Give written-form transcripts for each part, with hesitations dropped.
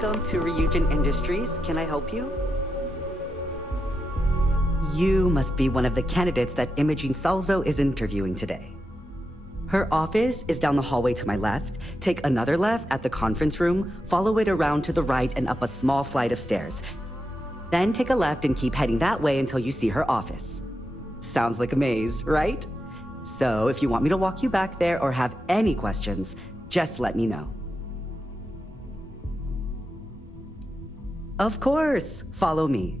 Welcome to Ryujin Industries. Can I help you? You must be one of the candidates that Imogene Salzo is interviewing today. Her office is down the hallway to my left. Take another left at the conference room, follow it around to the right and up a small flight of stairs. Then take a left and keep heading that way until you see her office. Sounds like a maze, right? So if you want me to walk you back there or have any questions, just let me know. Of course, follow me.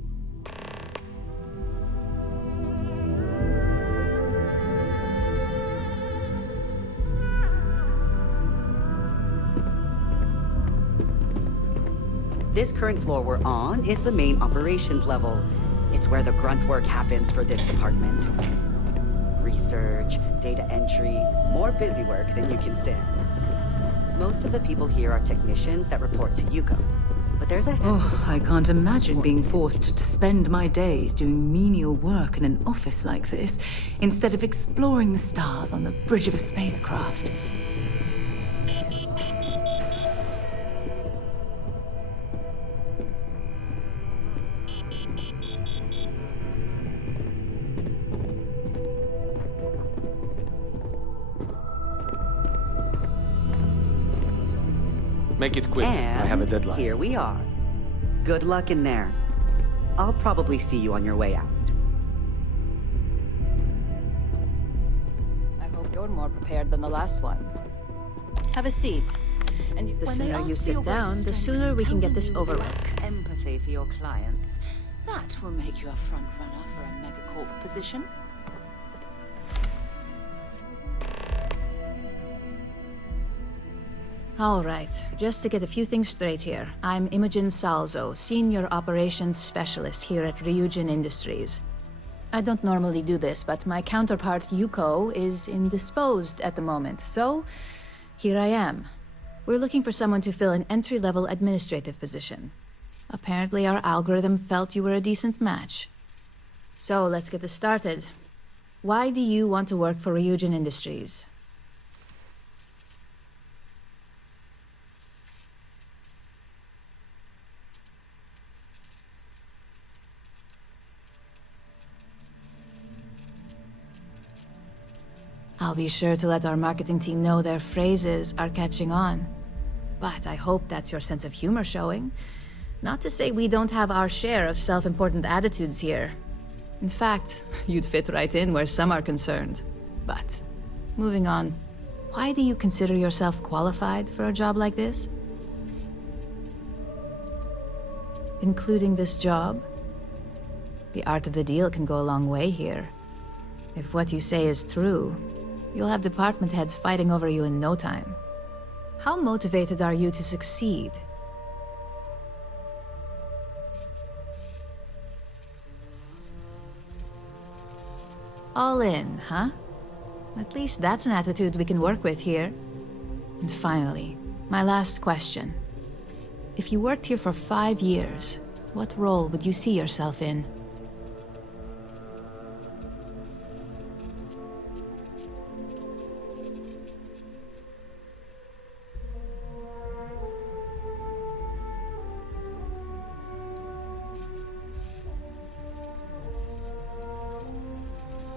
This current floor we're on is the main operations level. It's where the grunt work happens for this department. Research, data entry, more busy work than you can stand. Most of the people here are technicians that report to Yuko. But there's a... Oh, I can't imagine being forced to spend my days doing menial work in an office like this, instead of exploring the stars on the bridge of a spacecraft. Make it quick. And I have a deadline. Here we are. Good luck in there. I'll probably see you on your way out. I hope you're more prepared than the last one. Have a seat. And The sooner you sit down, the sooner we can get this over with. Empathy for your clients. That will make you a front runner for a megacorp position. All right, just to get a few things straight here. I'm Imogen Salzo, Senior Operations Specialist here at Ryujin Industries. I don't normally do this, but my counterpart Yuko is indisposed at the moment, so here I am. We're looking for someone to fill an entry-level administrative position. Apparently our algorithm felt you were a decent match. So let's get this started. Why do you want to work for Ryujin Industries? I'll be sure to let our marketing team know their phrases are catching on. But I hope that's your sense of humor showing. Not to say we don't have our share of self-important attitudes here. In fact, you'd fit right in where some are concerned. But, moving on, why do you consider yourself qualified for a job like this? Including this job? The art of the deal can go a long way here. If what you say is true, you'll have department heads fighting over you in no time. How motivated are you to succeed? All in, huh? At least that's an attitude we can work with here. And finally, my last question. If you worked here for 5 years, what role would you see yourself in?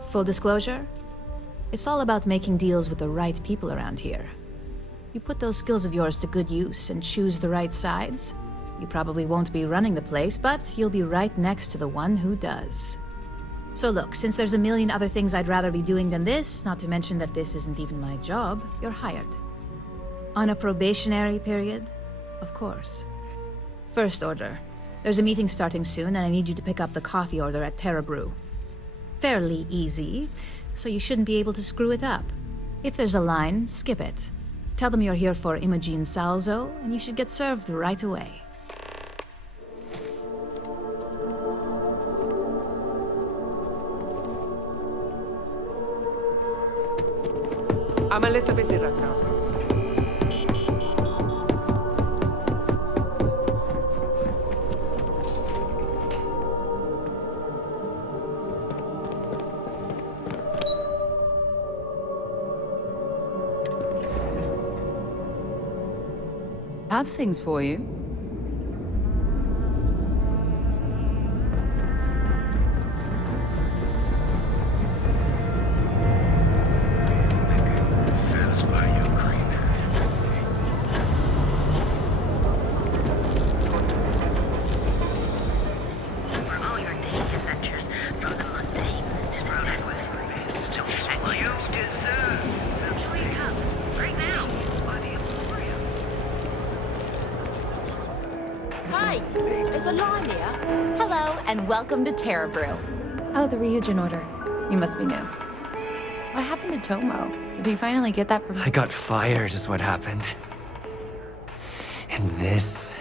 Full disclosure, it's all about making deals with the right people around here. You put those skills of yours to good use and choose the right sides. You probably won't be running the place, but you'll be right next to the one who does. So look, since there's a million other things I'd rather be doing than this, not to mention that this isn't even my job, you're hired. On a probationary period, of course. First order. There's a meeting starting soon, and I need you to pick up the coffee order at Terra Brew. Fairly easy, so you shouldn't be able to screw it up. If there's a line, skip it. Tell them you're here for Imogen Salzo, and you should get served right away. I'm a little busy right now. Have things for you. Hi, is Alania? Hello, and welcome to Terra Brew. Oh, the Ryujin order. You must be new. What happened to Tomo? Did he finally get that I got fired is what happened. And this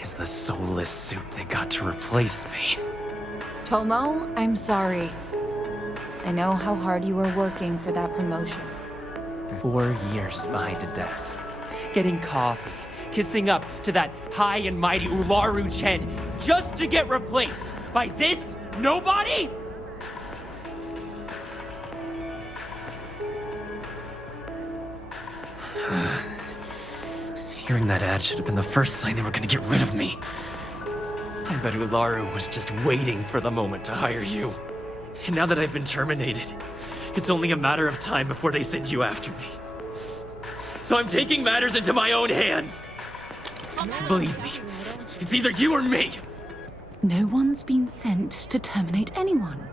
is the soulless suit they got to replace me. Tomo, I'm sorry. I know how hard you were working for that promotion. 4 years behind a desk, getting coffee, kissing up to that high and mighty Ularu Chen, just to get replaced by this nobody? Hearing that ad should have been the first sign they were gonna get rid of me. I bet Ularu was just waiting for the moment to hire you. And now that I've been terminated, it's only a matter of time before they send you after me. So I'm taking matters into my own hands. Believe me, it's either you or me. No one's been sent to terminate anyone.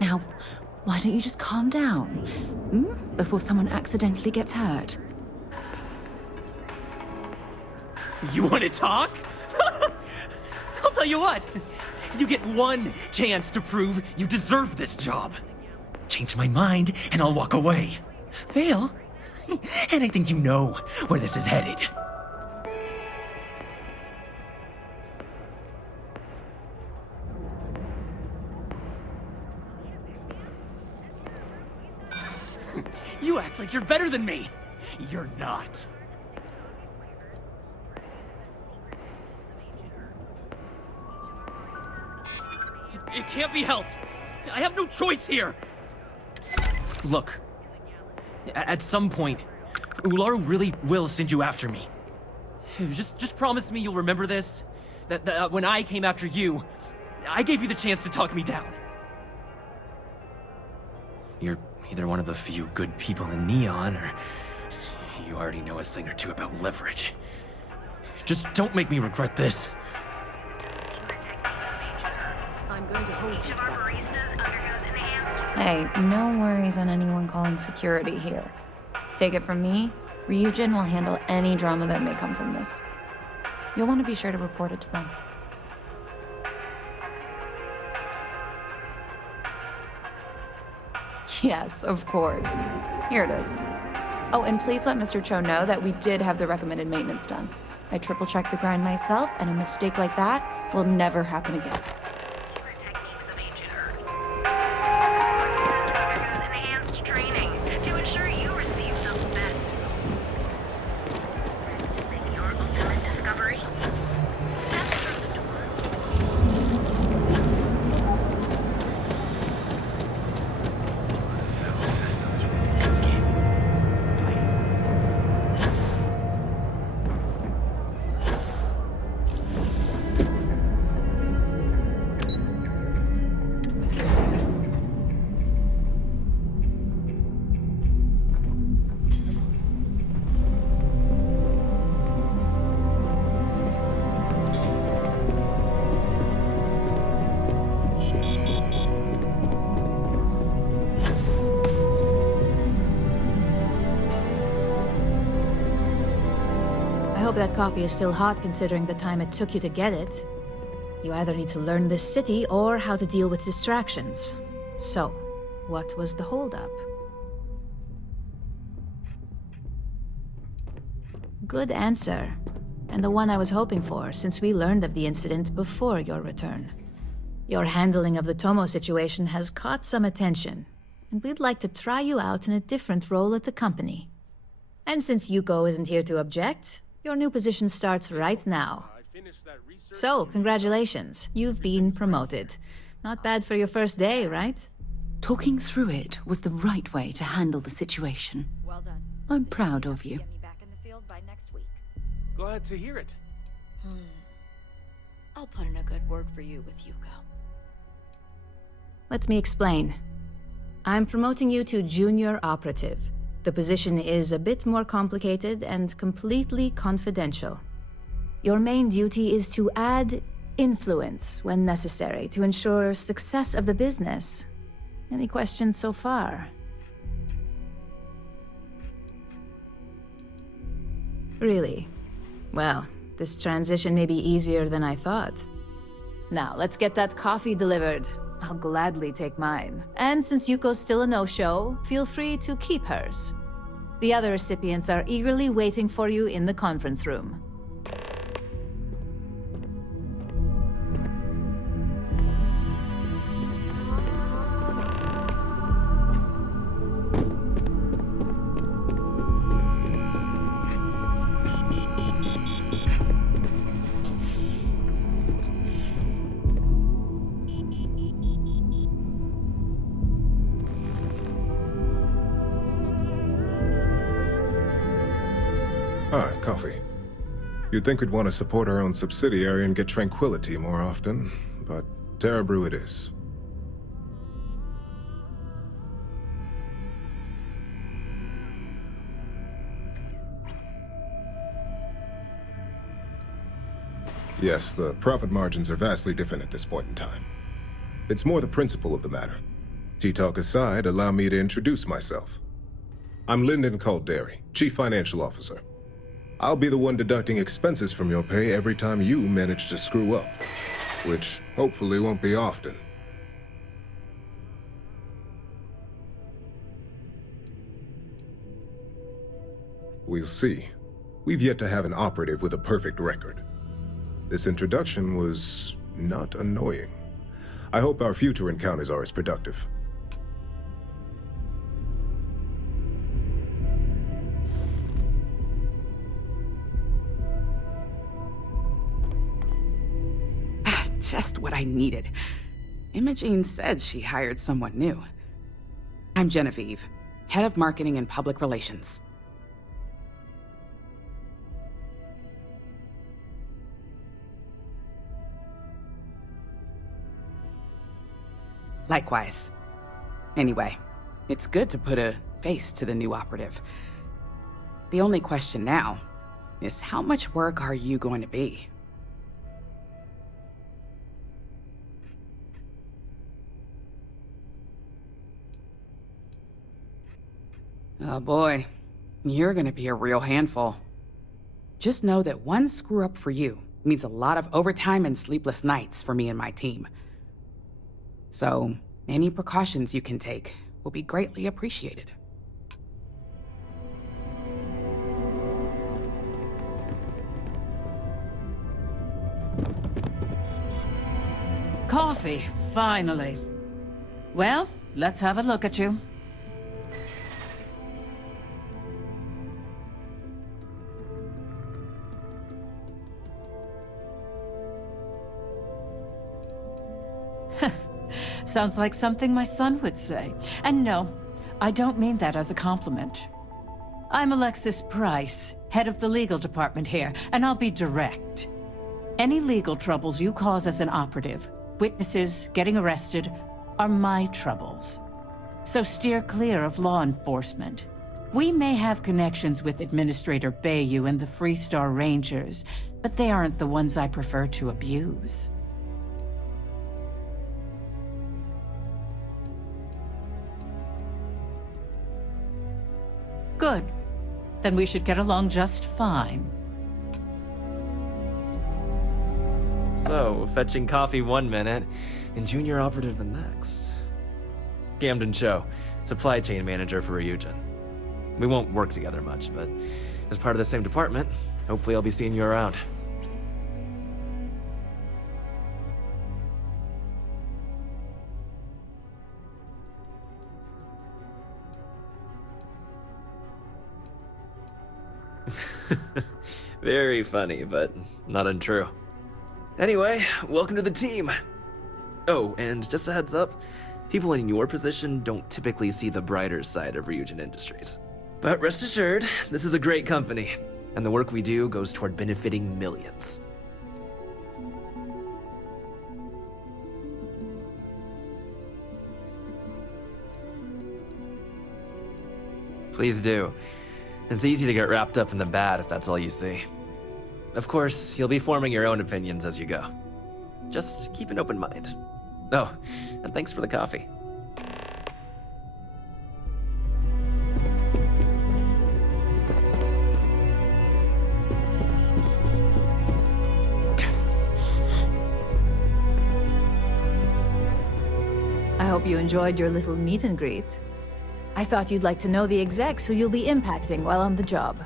Now, why don't you just calm down? Before someone accidentally gets hurt. You want to talk? I'll tell you what. You get one chance to prove you deserve this job. Change my mind, and I'll walk away. Fail, and I think you know where this is headed. You act like you're better than me. You're not. It can't be helped. I have no choice here. Look, at some point, Ularu really will send you after me. Just promise me you'll remember this. That when I came after you, I gave you the chance to talk me down. You're either one of the few good people in Neon, or you already know a thing or two about leverage. Just don't make me regret this. I'm going to hold you to that promise. Hey, no worries on anyone calling security here. Take it from me, Ryujin will handle any drama that may come from this. You'll want to be sure to report it to them. Yes, of course. Here it is. Oh, and please let Mr. Cho know that we did have the recommended maintenance done. I triple-checked the grind myself, and a mistake like that will never happen again. I hope that coffee is still hot considering the time it took you to get it. You either need to learn this city or how to deal with distractions. So, what was the holdup? Good answer. And the one I was hoping for, since we learned of the incident before your return. Your handling of the Tomo situation has caught some attention, and we'd like to try you out in a different role at the company. And since Yuko isn't here to object, your new position starts right now. So, congratulations. You've been promoted. Not bad for your first day, right? Talking through it was the right way to handle the situation. Well done. I'm proud of you. Get me back in the field by next week. Glad to hear it. I'll put in a good word for you with Yuko. Let me explain. I'm promoting you to junior operative. The position is a bit more complicated and completely confidential. Your main duty is to add influence when necessary to ensure success of the business. Any questions so far? Really? Well, This transition may be easier than I thought. Now, let's get that coffee delivered. I'll gladly take mine. And since Yuko's still a no-show, feel free to keep hers. The other recipients are eagerly waiting for you in the conference room. Ah, coffee. You'd think we'd want to support our own subsidiary and get tranquility more often, but Terra Brew it is. Yes, the profit margins are vastly different at this point in time. It's more the principle of the matter. Tea talk aside, allow me to introduce myself. I'm Lyndon Calderi, Chief Financial Officer. I'll be the one deducting expenses from your pay every time you manage to screw up, which hopefully won't be often. We'll see. We've yet to have an operative with a perfect record. This introduction was not annoying. I hope our future encounters are as productive. Just what I needed. Imogene said she hired someone new. I'm Genevieve, Head of Marketing and Public Relations. Likewise. Anyway, it's good to put a face to the new operative. The only question now is how much work are you going to be? Oh boy, you're gonna be a real handful. Just know that one screw-up for you means a lot of overtime and sleepless nights for me and my team. So, any precautions you can take will be greatly appreciated. Coffee, finally. Well, let's have a look at you. Sounds like something my son would say. And no, I don't mean that as a compliment. I'm Alexis Price, head of the legal department here, and I'll be direct. Any legal troubles you cause as an operative, witnesses, getting arrested, are my troubles. So steer clear of law enforcement. We may have connections with Administrator Bayou and the Freestar Rangers, but they aren't the ones I prefer to abuse. Good. Then we should get along just fine. So, fetching coffee one minute, and junior operative the next. Camden Cho, supply chain manager for Ryujin. We won't work together much, but as part of the same department, hopefully I'll be seeing you around. Very funny, but not untrue. Anyway, welcome to the team. Oh, and just a heads up, people in your position don't typically see the brighter side of Ryujin Industries. But rest assured, this is a great company, and the work we do goes toward benefiting millions. Please do. It's easy to get wrapped up in the bad if that's all you see. Of course, you'll be forming your own opinions as you go. Just keep an open mind. Oh, and thanks for the coffee. hope you enjoyed your little meet and greet. I thought you'd like to know the execs who you'll be impacting while on the job.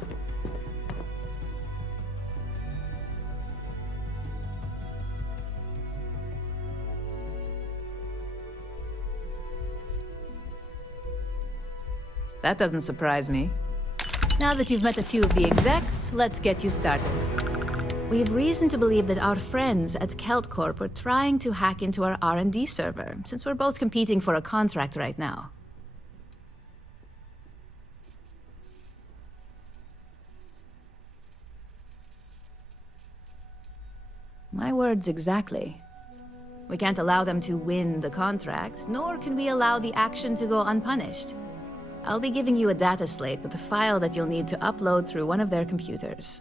That doesn't surprise me. Now that you've met a few of the execs, let's get you started. We have reason to believe that our friends at Kelt Corp are trying to hack into our R&D server, since we're both competing for a contract right now. My words exactly. We can't allow them to win the contract, nor can we allow the action to go unpunished. I'll be giving you a data slate with a file that you'll need to upload through one of their computers.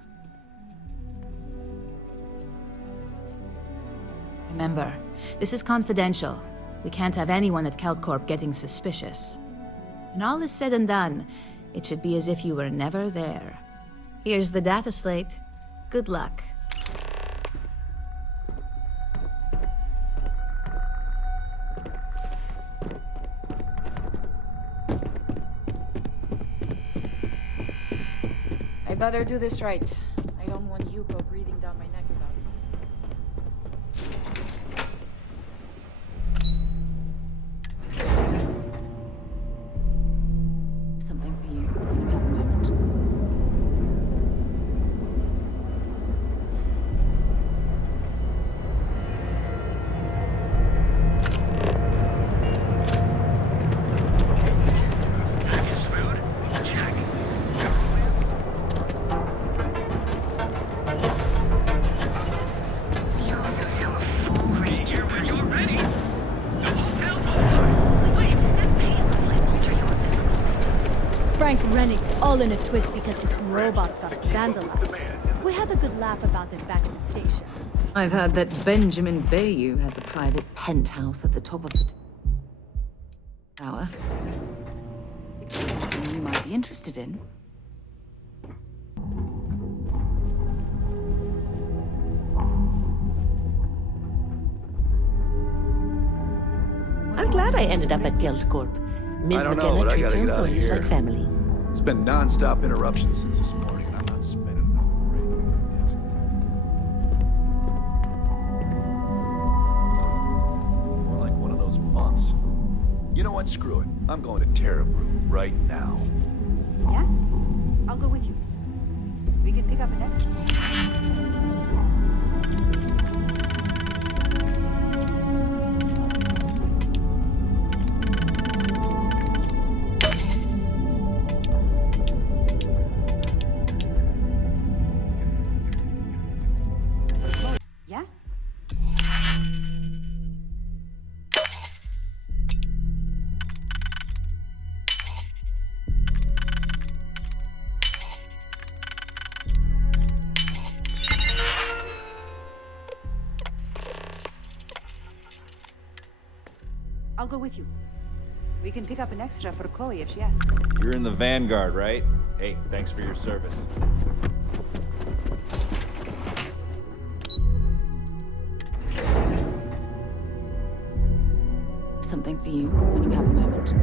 Remember, this is confidential. We can't have anyone at Kelt Corp getting suspicious. When all is said and done, it should be as if you were never there. Here's the data slate. Good luck. I better do this right. I don't want Yuko breathing down my neck about it. Something for you when you have a moment. All in a twist because his robot got vandalized. We had a good laugh about it back at the station. I've heard that Benjamin Bayou has a private penthouse at the top of the tower. Something you might be interested in. I'm glad I ended up at Kelt Corp. Miss McKenna treats her employees like family. It's been non-stop interruptions since this morning, and I'm not spending another break at my desk. More like one of those months. You know what? Screw it. I'm going to Terra Brew right now. Yeah? I'll go with you. We can pick up an extra. I'll go with you. We can pick up an extra for Chloe if she asks. You're in the Vanguard, right? Hey, thanks for your service. Something for you when you have a moment.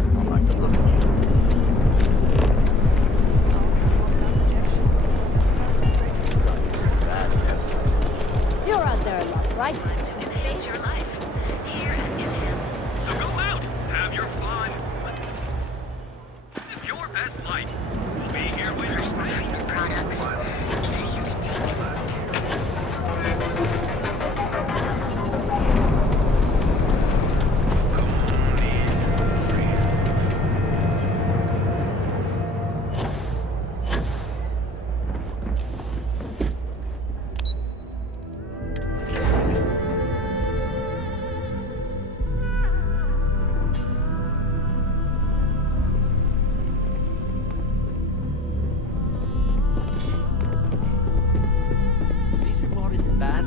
I don't like the look of you. You're out there a lot, right? Space your life. Here and in here. So go out, have your fun. Live your best life. We'll be here when you're ready.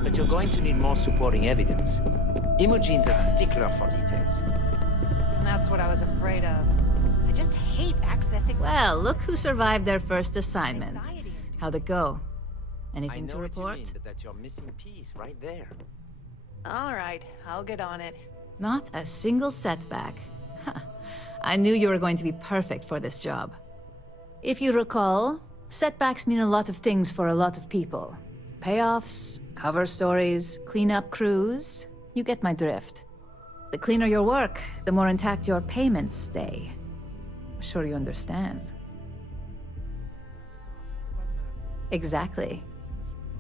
But you're going to need more supporting evidence. Imogene's a stickler for details. And that's what I was afraid of. I just hate accessing... Well, look who survived their first assignment. How'd it go? Anything to report? What you mean, but that's your missing piece right there. All right, I'll get on it. Not a single setback. I knew you were going to be perfect for this job. If you recall, setbacks mean a lot of things for a lot of people. Payoffs, cover stories, cleanup crews. You get my drift. The cleaner your work, the more intact your payments stay. I'm sure you understand. Exactly.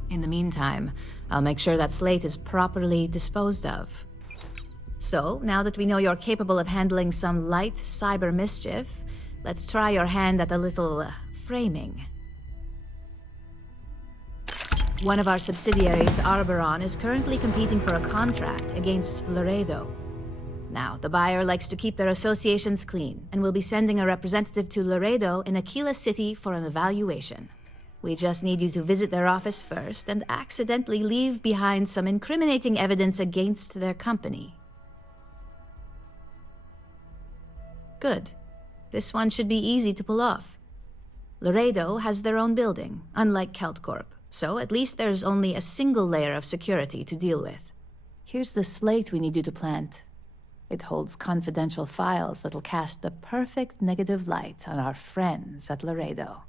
In the meantime, I'll make sure that Slate is properly disposed of. So, now that we know you're capable of handling some light cyber mischief, let's try your hand at a little framing. One of our subsidiaries, Arboron, is currently competing for a contract against Laredo. Now, the buyer likes to keep their associations clean, and will be sending a representative to Laredo in Aquila City for an evaluation. We just need you to visit their office first and accidentally leave behind some incriminating evidence against their company. Good. This one should be easy to pull off. Laredo has their own building, unlike KeltCorp, so at least there's only a single layer of security to deal with. Here's the slate we need you to plant. It holds confidential files that'll cast the perfect negative light on our friends at Laredo.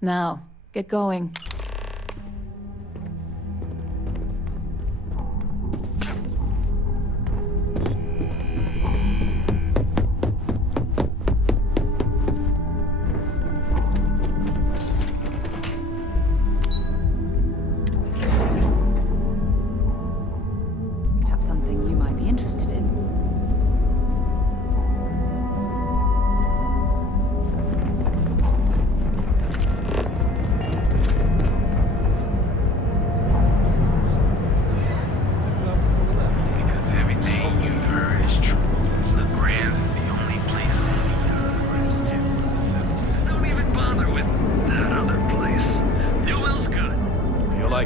Now, get going. Have something you might be interested in.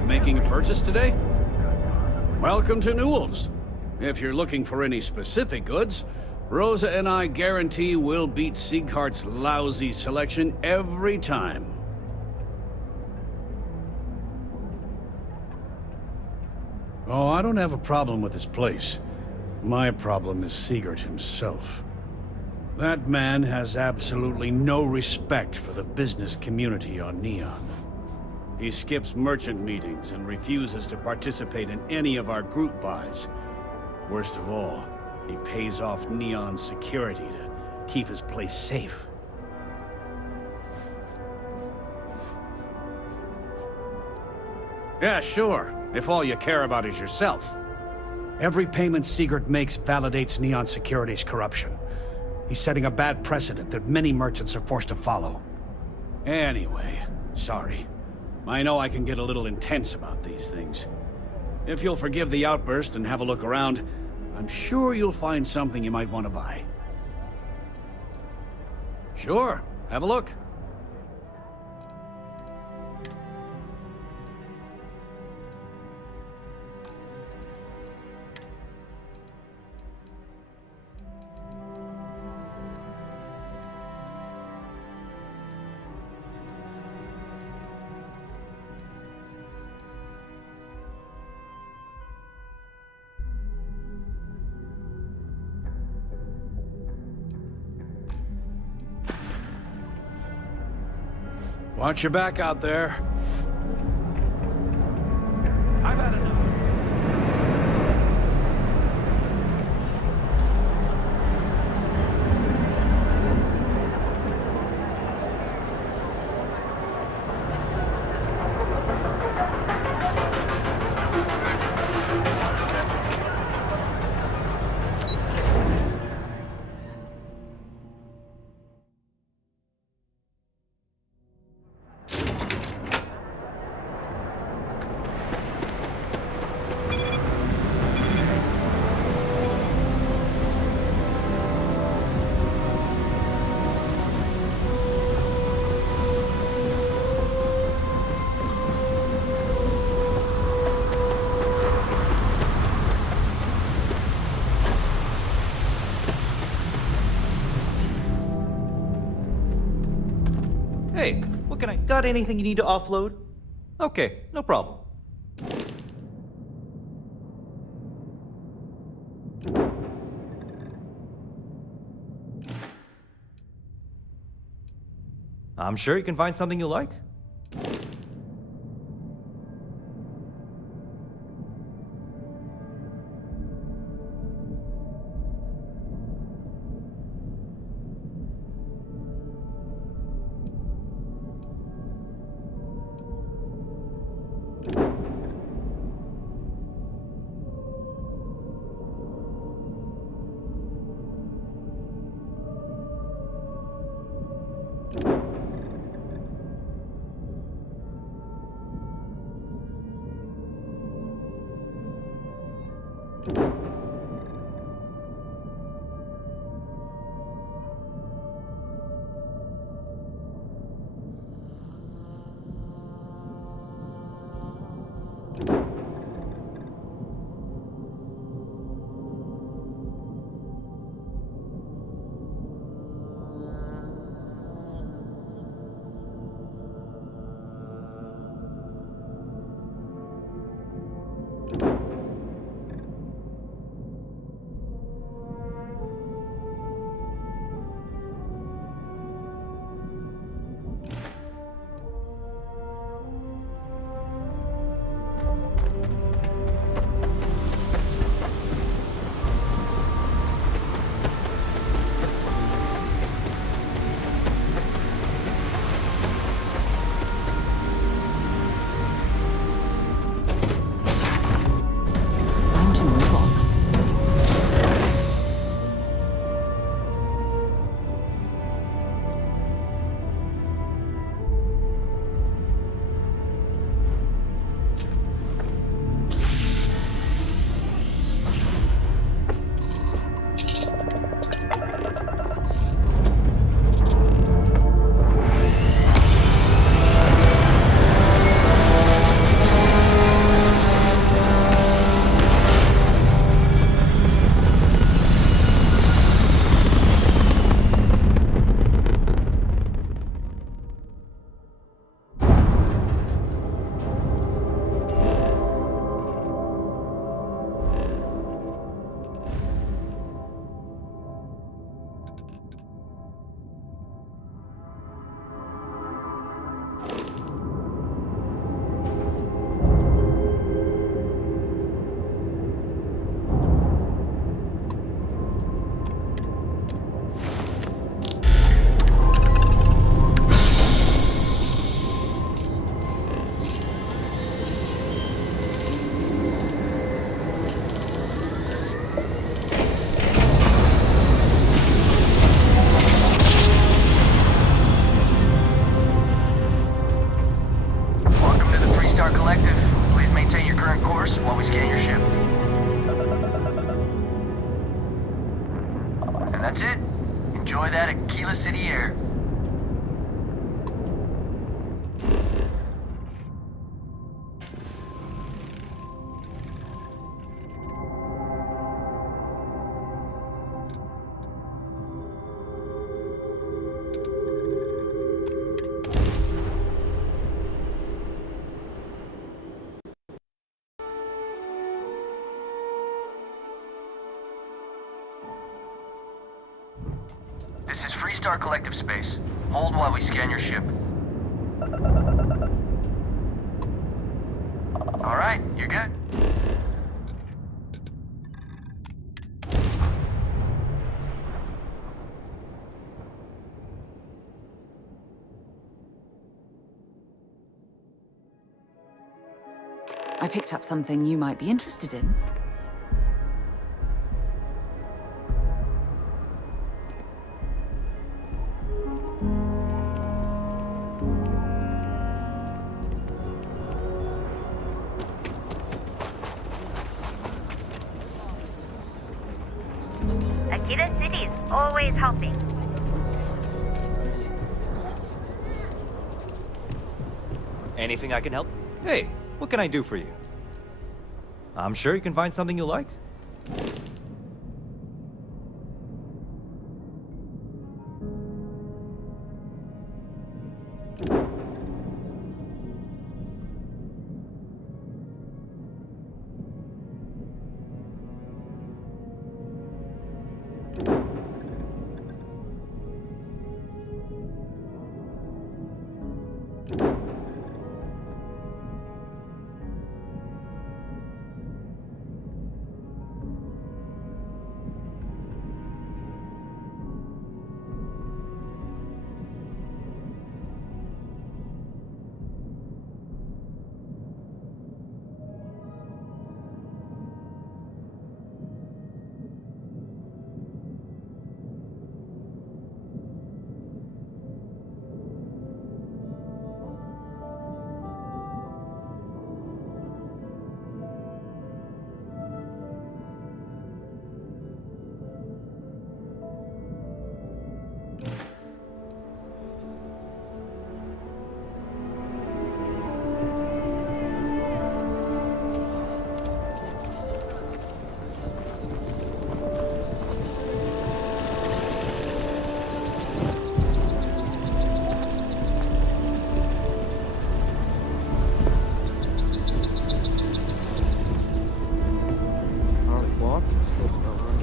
Making a purchase today? Welcome to Newell's. If you're looking for any specific goods, Rosa and I guarantee we'll beat Sieghart's lousy selection every time. Oh, I don't have a problem with this place. My problem is Siegert himself. That man has absolutely no respect for the business community on Neon. He skips merchant meetings and refuses to participate in any of our group buys. Worst of all, he pays off Neon security to keep his place safe. Yeah, sure, if all you care about is yourself. Every payment Siegert makes validates Neon Security's corruption. He's setting a bad precedent that many merchants are forced to follow. Anyway, sorry. I know I can get a little intense about these things. If you'll forgive the outburst and have a look around, I'm sure you'll find something you might want to buy. Sure, have a look. Watch your back out there. I've had enough. Hey, what can I... Got anything you need to offload? Okay, no problem. I'm sure you can find something you like. Time to move on. Welcome to the 3-Star Collective. Please maintain your current course while we scan your ship. And that's it. Enjoy that Aquila City air. This is 3-Star Collective space. Hold while we scan your ship. All right, you're good. I picked up something you might be interested in. Aquila City is always helping. Anything I can help? Hey, what can I do for you? I'm sure you can find something you like.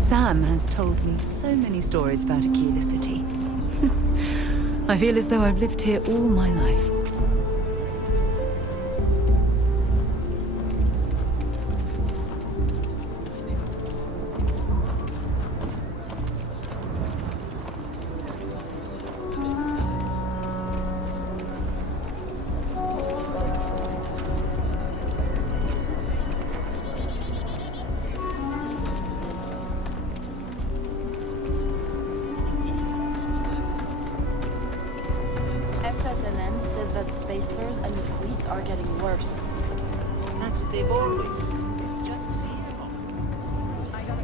Sam has told me so many stories about Aquila City. I feel as though I've lived here all my life. SSNN says that spacers and the fleet are getting worse. That's what they've always said. It's just I gotta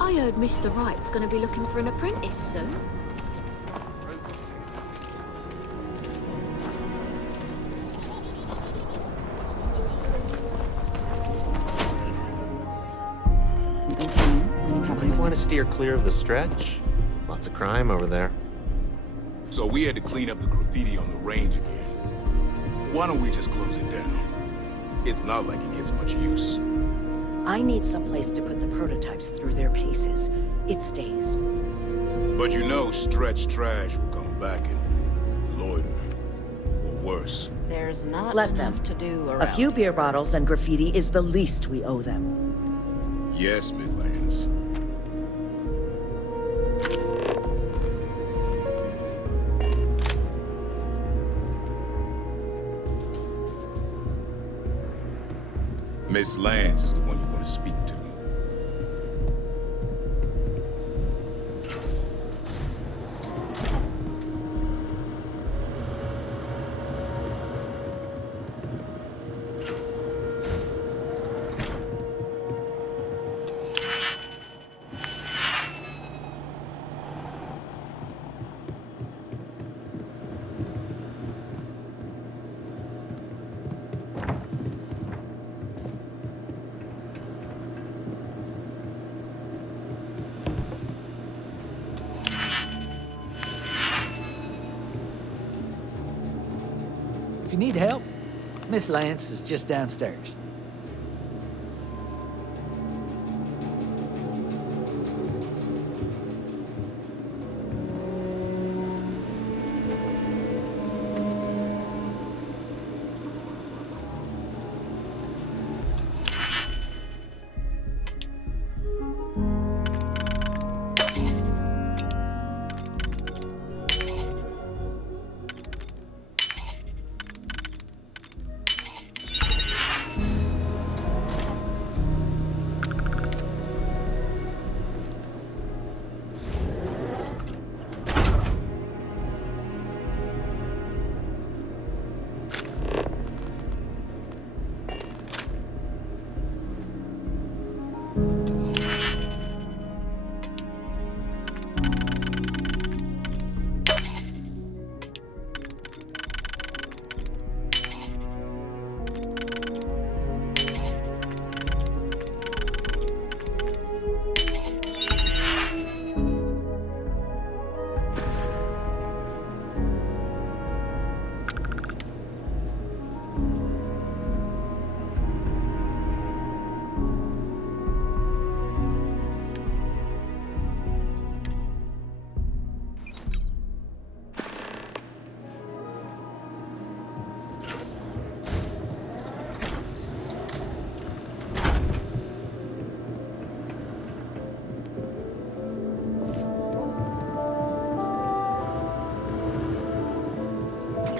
I heard Mr. Wright's gonna be looking for an apprentice soon. Might want to steer clear of the stretch. Lots of crime over there. So we had to clean up the graffiti on the range again. Why don't we just close it down? It's not like it gets much use. I need someplace to put the prototypes through their paces. It stays. But you know stretch trash will come back and loiter. Or worse. There's not Let enough them. to do A around. few beer bottles and graffiti is the least we owe them. Yes, Miss Lance. Miss Lance is the one you want to speak to. If you need help, Miss Lance is just downstairs.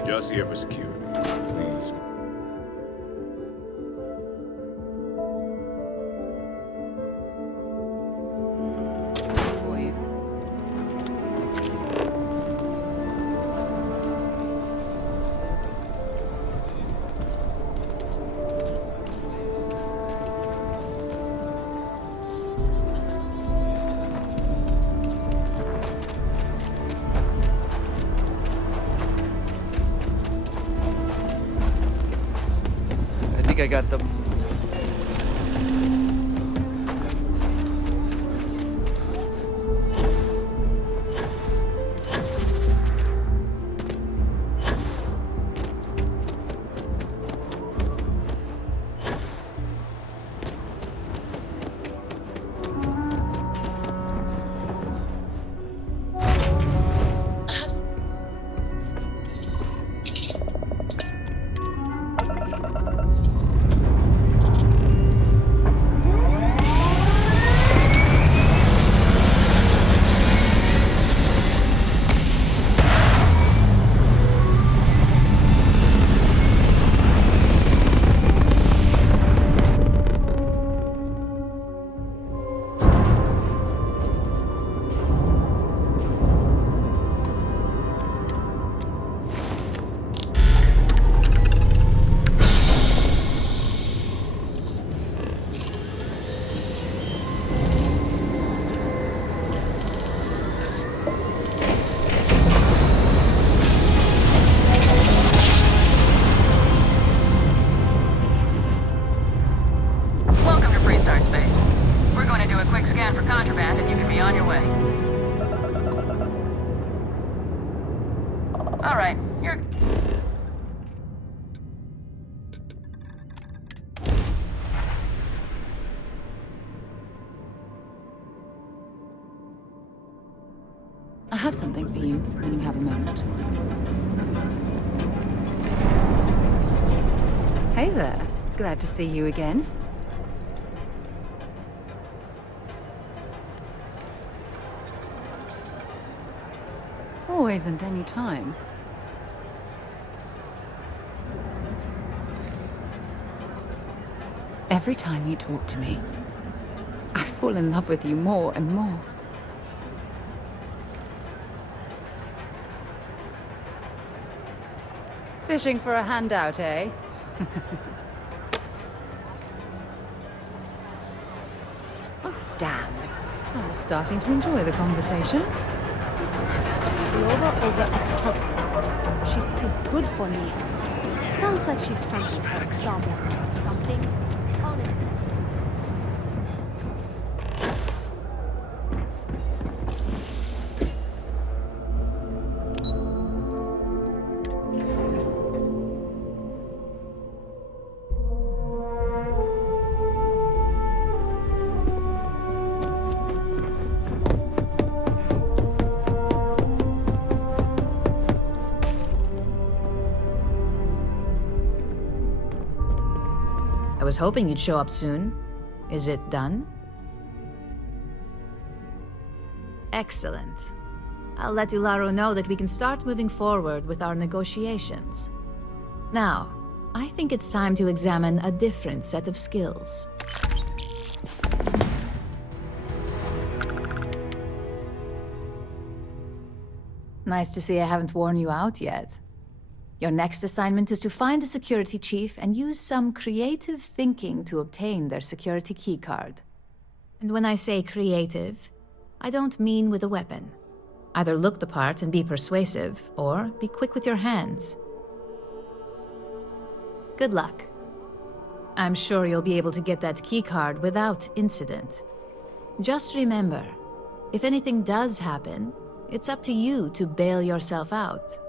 Just here for security. Please. For you. I think I got them. Welcome to Freestart Space. We're going to do a quick scan for contraband and you can be on your way. Alright, you're... I have something for you when you have a moment. Hey there. Glad to see you again. Always and any time. Every time you talk to me, I fall in love with you more and more. Fishing for a handout, eh? Oh, damn. I was starting to enjoy the conversation. Clover over at Kelpco. She's too good for me. Sounds like she's trying to help someone or something. Honestly. I was hoping you'd show up soon. Is it done? Excellent. I'll let Ularu know that we can start moving forward with our negotiations. Now, I think it's time to examine a different set of skills. Nice to see I haven't worn you out yet. Your next assignment is to find the security chief and use some creative thinking to obtain their security keycard. And when I say creative, I don't mean with a weapon. Either look the part and be persuasive, or be quick with your hands. Good luck. I'm sure you'll be able to get that keycard without incident. Just remember, if anything does happen, it's up to you to bail yourself out.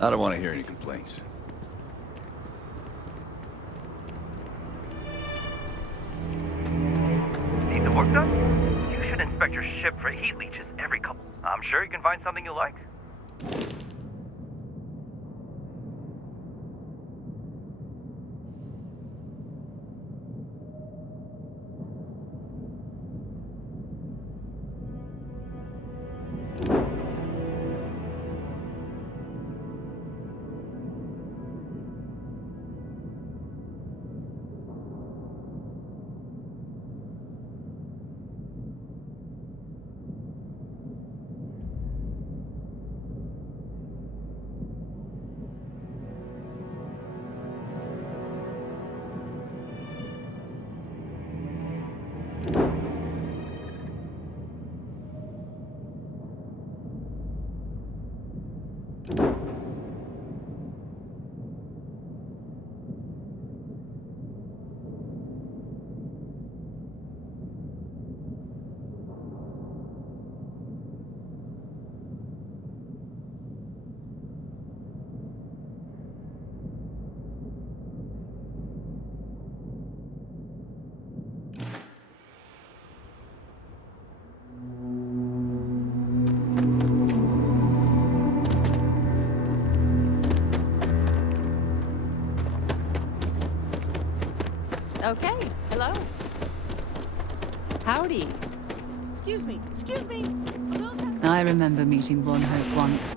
I don't want to hear any complaints. Need the work done? You should inspect your ship for heat leeches every couple. I'm sure you can find something you like. Okay, hello. Howdy. Excuse me, excuse me. I remember meeting Ron Hope once.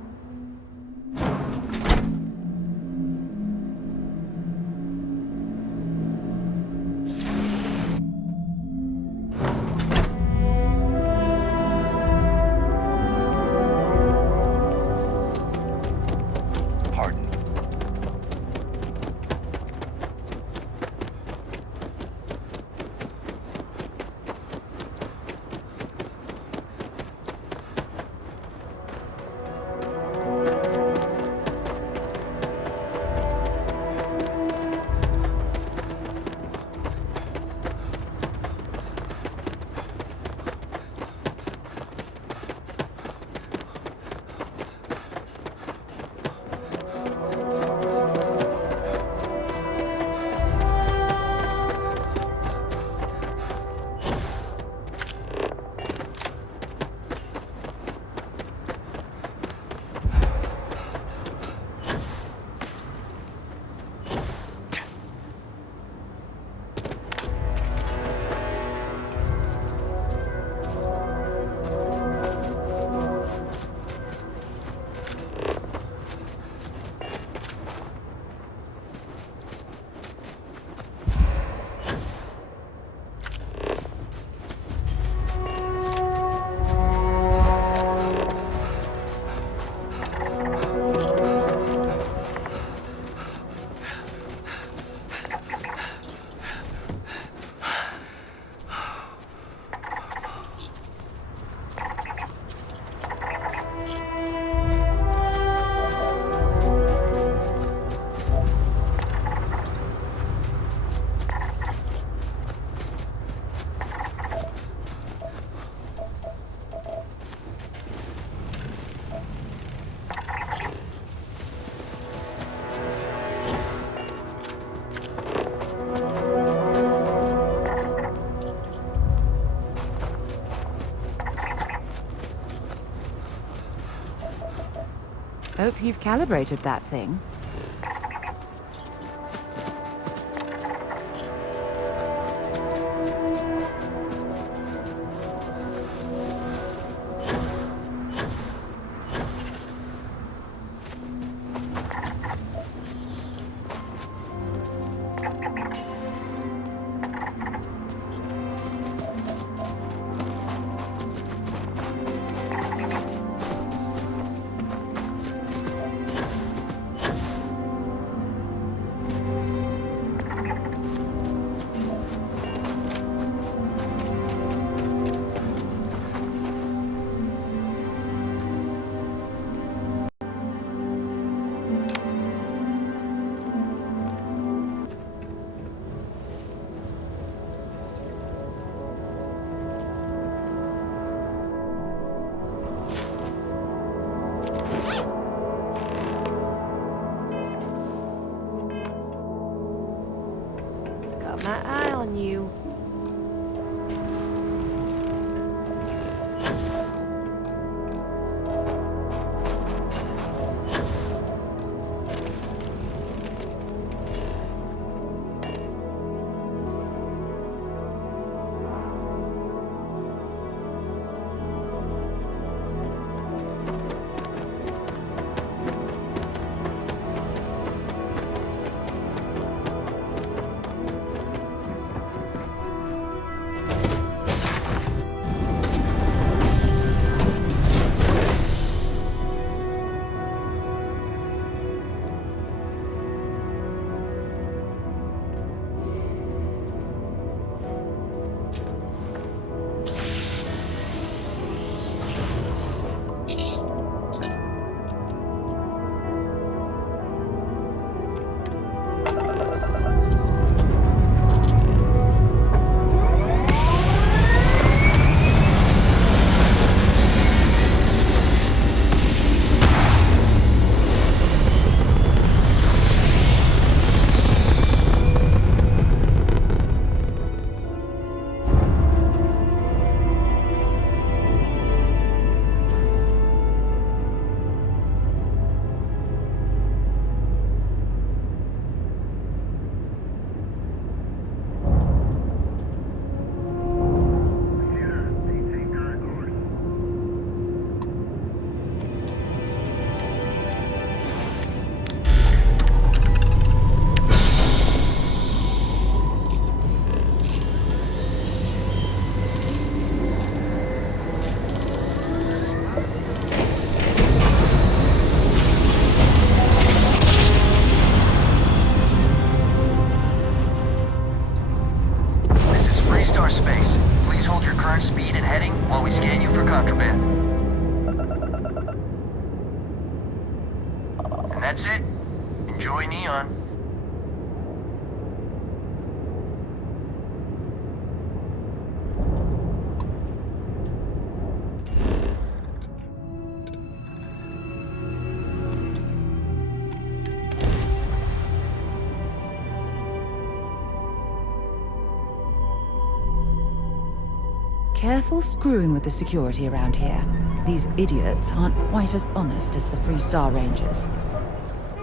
Pardon. Hope you've calibrated that thing. That's it. Enjoy Neon. Careful screwing with the security around here. These idiots aren't quite as honest as the Free Star Rangers. So,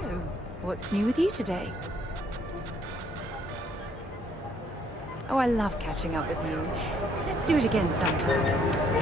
what's new with you today? Oh, I love catching up with you. Let's do it again sometime.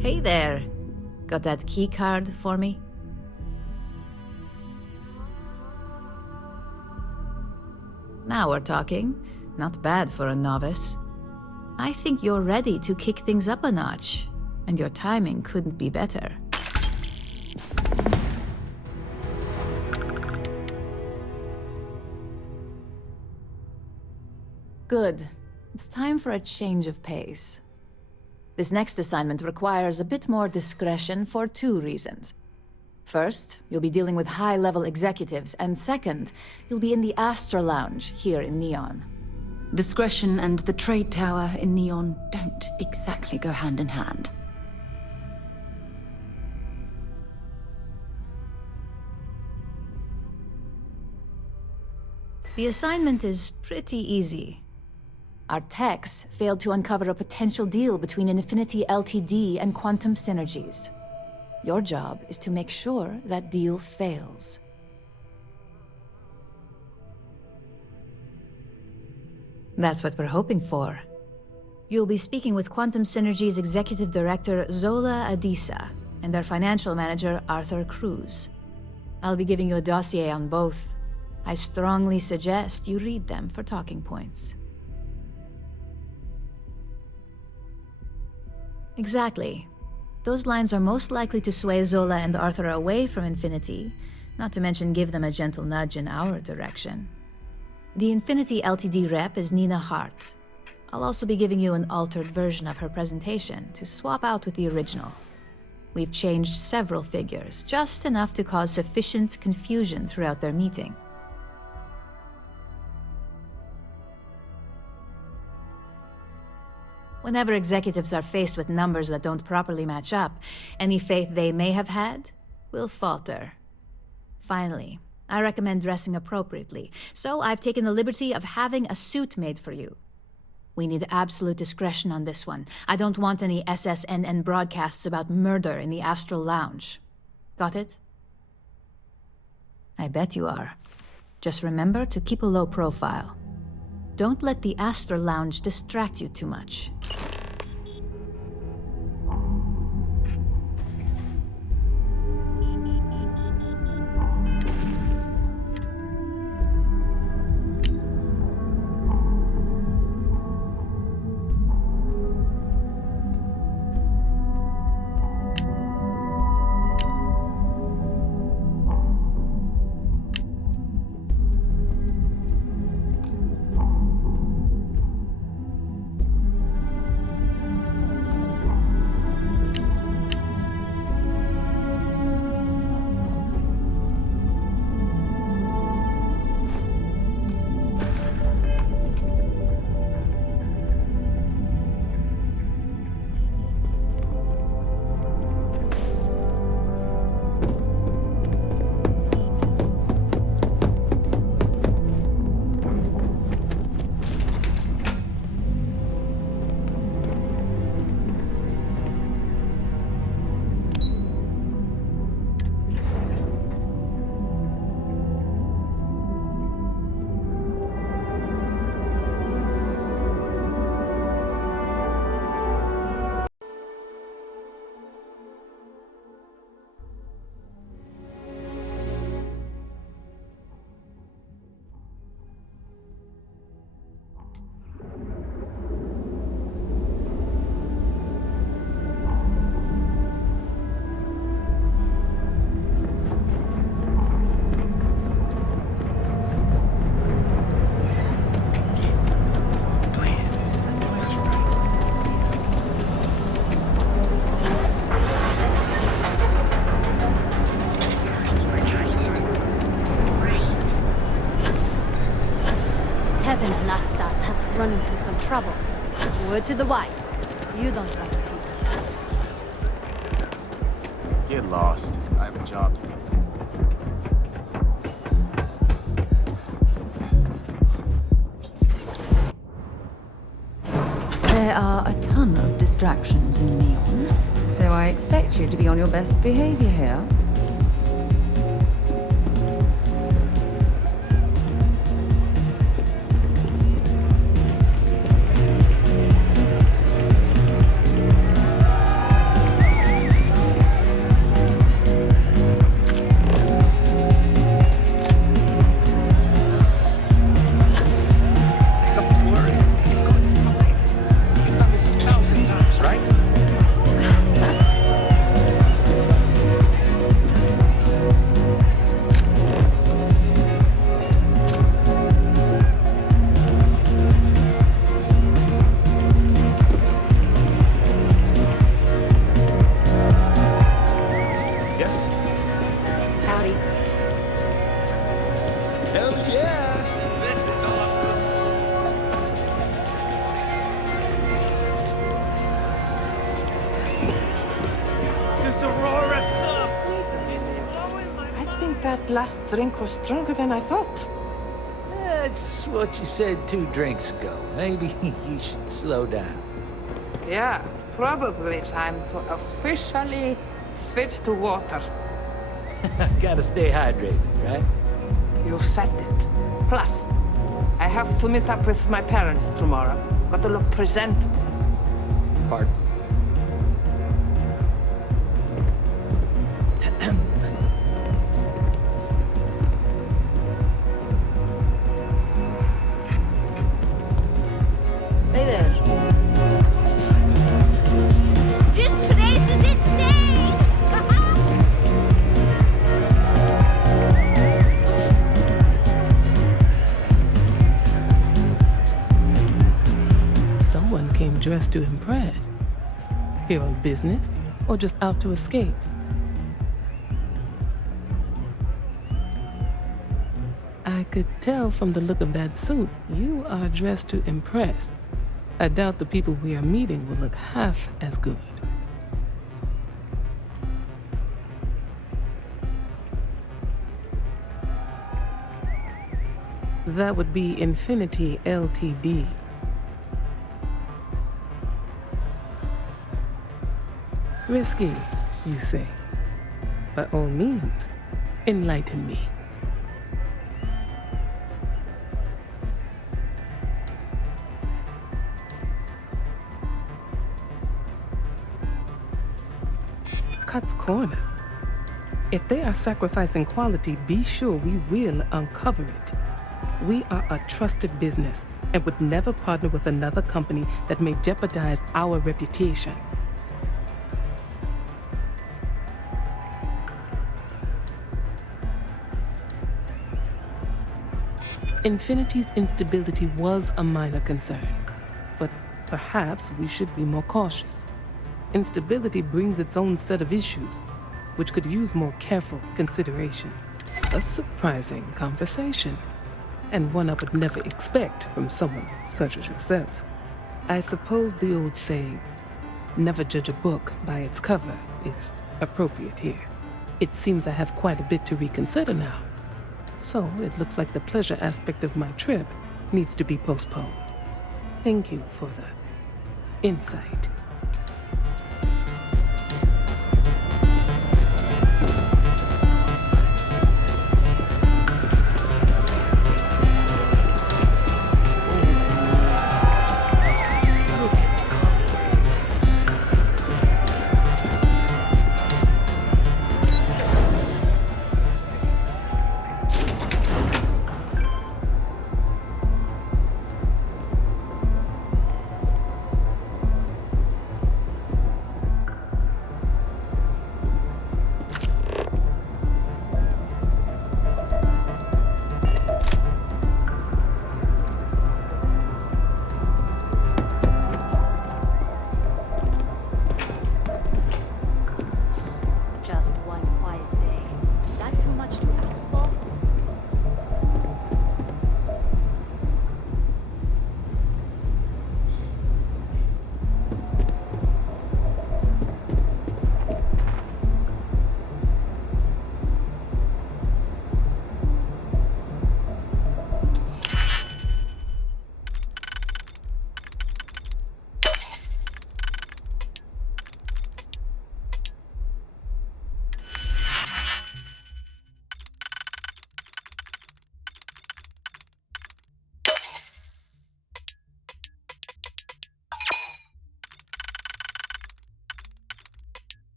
Hey there. Got that key card for me? Now we're talking. Not bad for a novice. I think you're ready to kick things up a notch, and your timing couldn't be better. Good. It's time for a change of pace. This next assignment requires a bit more discretion for 2 reasons. First, you'll be dealing with high-level executives, and second, you'll be in the Astra Lounge here in Neon. Discretion and the trade tower in Neon don't exactly go hand in hand. The assignment is pretty easy. Our techs failed to uncover a potential deal between Infinity Ltd. And Quantum Synergies. Your job is to make sure that deal fails. That's what we're hoping for. You'll be speaking with Quantum Synergy's Executive Director Zola Adisa and their Financial Manager Arthur Cruz. I'll be giving you a dossier on both. I strongly suggest you read them for talking points. Exactly. Those lines are most likely to sway Zola and Arthur away from Infinity, not to mention give them a gentle nudge in our direction. The Infinity Ltd. Rep is Nina Hart. I'll also be giving you an altered version of her presentation to swap out with the original. We've changed several figures, just enough to cause sufficient confusion throughout their meeting. Whenever executives are faced with numbers that don't properly match up, any faith they may have had will falter. Finally, I recommend dressing appropriately, so I've taken the liberty of having a suit made for you. We need absolute discretion on this one. I don't want any SSNN broadcasts about murder in the Astral Lounge. Got it? I bet you are. Just remember to keep a low profile. Don't let the Astral Lounge distract you too much. Kevin Vlastas has run into some trouble. Word to the wise. You don't want a piece of that. Get lost. I have a job to do. There are a ton of distractions in Neon, so I expect you to be on your best behavior here. Last drink was stronger than I thought. That's what you said 2 drinks ago. Maybe you should slow down. Yeah, probably time to officially switch to water. Gotta stay hydrated, right? You said it. Plus, I have to meet up with my parents tomorrow. Got to look presentable. Pardon? Hey there. This place is insane! Someone came dressed to impress. Here on business, or just out to escape? I could tell from the look of that suit, you are dressed to impress. I doubt the people we are meeting will look half as good. That would be Infinity Ltd. Risky, you say? By all means, enlighten me. Cuts corners. If they are sacrificing quality, be sure we will uncover it. We are a trusted business and would never partner with another company that may jeopardize our reputation. Infinity's instability was a minor concern, but perhaps we should be more cautious. Instability brings its own set of issues, which could use more careful consideration. A surprising conversation, and one I would never expect from someone such as yourself. I suppose the old saying, never judge a book by its cover, is appropriate here. It seems I have quite a bit to reconsider now. So it looks like the pleasure aspect of my trip needs to be postponed. Thank you for the insight.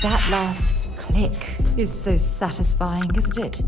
That last click is so satisfying, isn't it?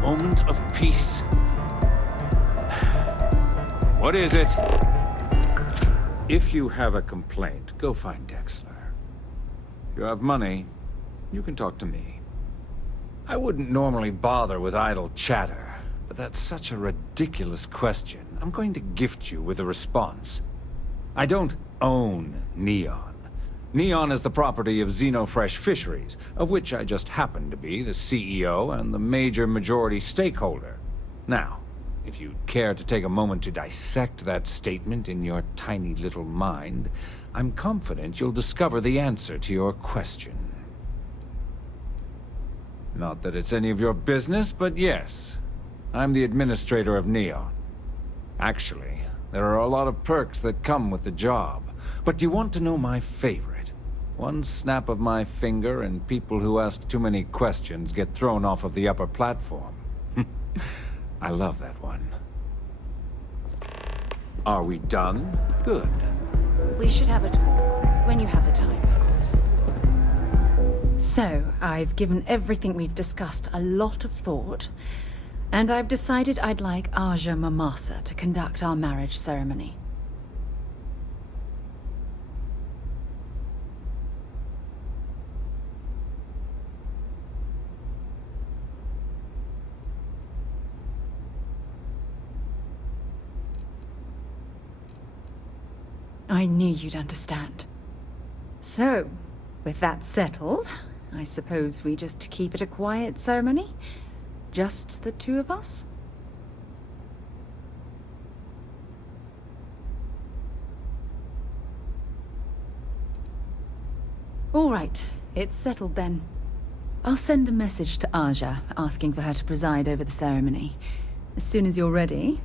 Moment of peace. What is it? If you have a complaint, go find Dexler. If you have money, you can talk to me. I wouldn't normally bother with idle chatter, but that's such a ridiculous question. I'm going to gift you with a response. I don't own Neon. Neon is the property of Xenofresh Fisheries, of which I just happen to be the CEO and the major majority stakeholder. Now, if you'd care to take a moment to dissect that statement in your tiny little mind, I'm confident you'll discover the answer to your question. Not that it's any of your business, but yes, I'm the administrator of Neon. Actually, there are a lot of perks that come with the job, but do you want to know my favorite? One snap of my finger and people who ask too many questions get thrown off of the upper platform. I love that one. Are we done? Good. We should have a talk. When you have the time, of course. So, I've given everything we've discussed a lot of thought, and I've decided I'd like Aja Mamasa to conduct our marriage ceremony. I knew you'd understand. So, with that settled, I suppose we just keep it a quiet ceremony? Just the two of us? All right, it's settled then. I'll send a message to Aja, asking for her to preside over the ceremony. As soon as you're ready,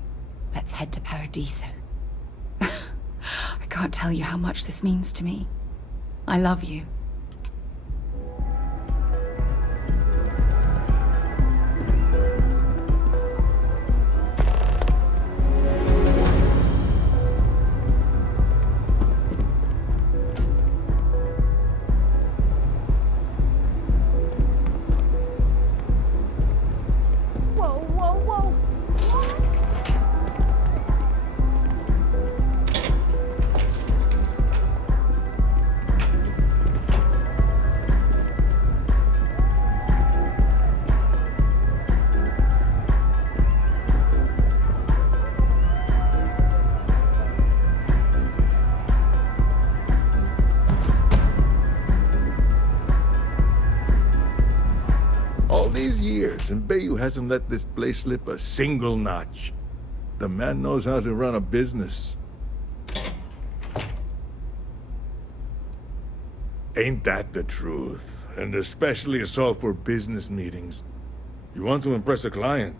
let's head to Paradiso. I can't tell you how much this means to me. I love you. Whoa, whoa, whoa! All these years, and Bayou hasn't let this place slip a single notch. The man knows how to run a business. Ain't that the truth? And especially so for business meetings. You want to impress a client?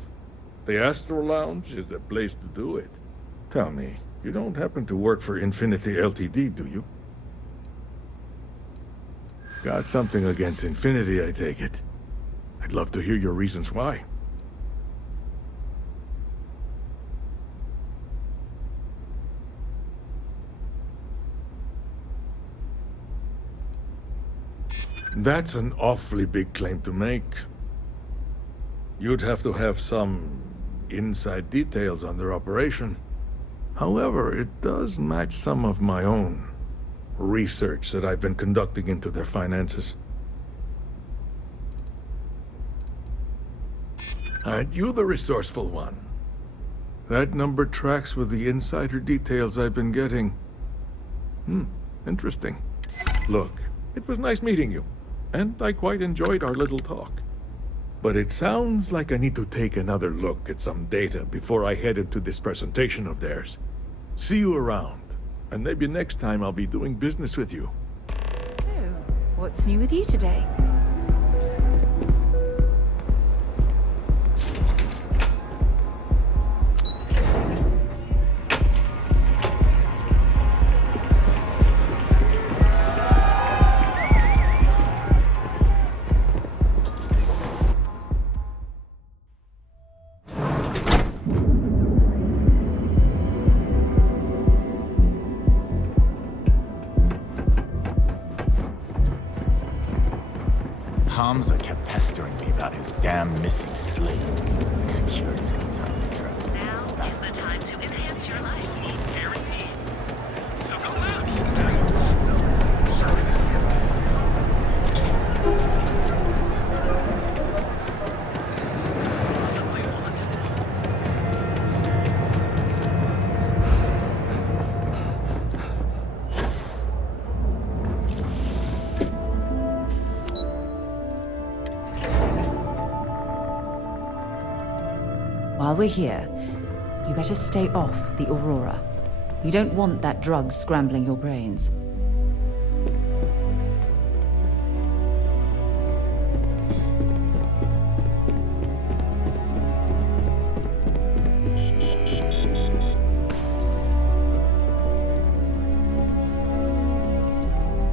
The Astro Lounge is the place to do it. Tell me, you don't happen to work for Infinity Ltd, do you? Got something against Infinity, I take it. I'd love to hear your reasons why. That's an awfully big claim to make. You'd have to have some inside details on their operation. However, it does match some of my own research that I've been conducting into their finances. Aren't you the resourceful one? That number tracks with the insider details I've been getting. Interesting. Look, it was nice meeting you, and I quite enjoyed our little talk. But it sounds like I need to take another look at some data before I head into this presentation of theirs. See you around, and maybe next time I'll be doing business with you. So, what's new with you today? Hamza kept pestering me about his damn missing slate. Security's got time to trust. Now is the time to enhance your life. Guaranteed. So go out. While we're here, you better stay off the Aurora. You don't want that drug scrambling your brains.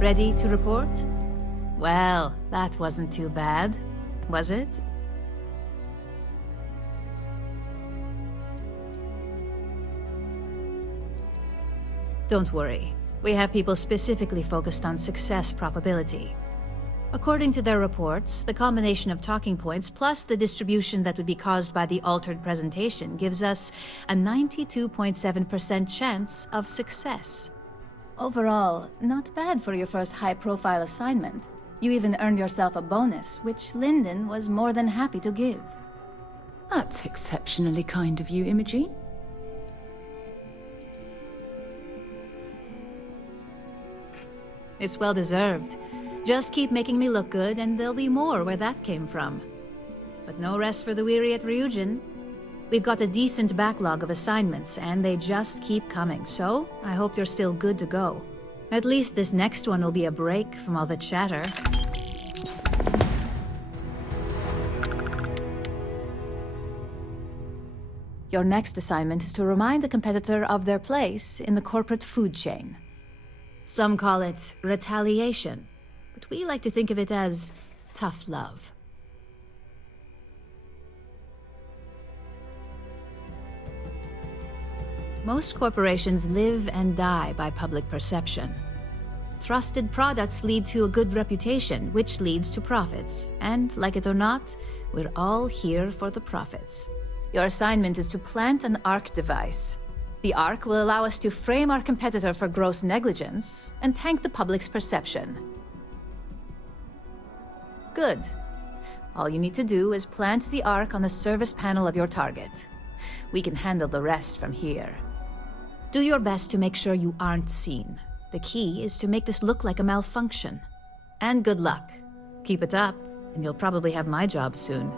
Ready to report? Well, that wasn't too bad, was it? Don't worry. We have people specifically focused on success probability. According to their reports, the combination of talking points plus the distribution that would be caused by the altered presentation gives us a 92.7% chance of success. Overall, not bad for your first high-profile assignment. You even earned yourself a bonus, which Lyndon was more than happy to give. That's exceptionally kind of you, Imogen. It's well-deserved. Just keep making me look good, and there'll be more where that came from. But no rest for the weary at Ryujin. We've got a decent backlog of assignments, and they just keep coming, so I hope you're still good to go. At least this next one will be a break from all the chatter. Your next assignment is to remind the competitor of their place in the corporate food chain. Some call it retaliation, but we like to think of it as tough love. Most corporations live and die by public perception. Trusted products lead to a good reputation, which leads to profits. And, like it or not, we're all here for the profits. Your assignment is to plant an ARC device. The ARC will allow us to frame our competitor for gross negligence and tank the public's perception. Good. All you need to do is plant the ARC on the service panel of your target. We can handle the rest from here. Do your best to make sure you aren't seen. The key is to make this look like a malfunction. And good luck. Keep it up, and you'll probably have my job soon.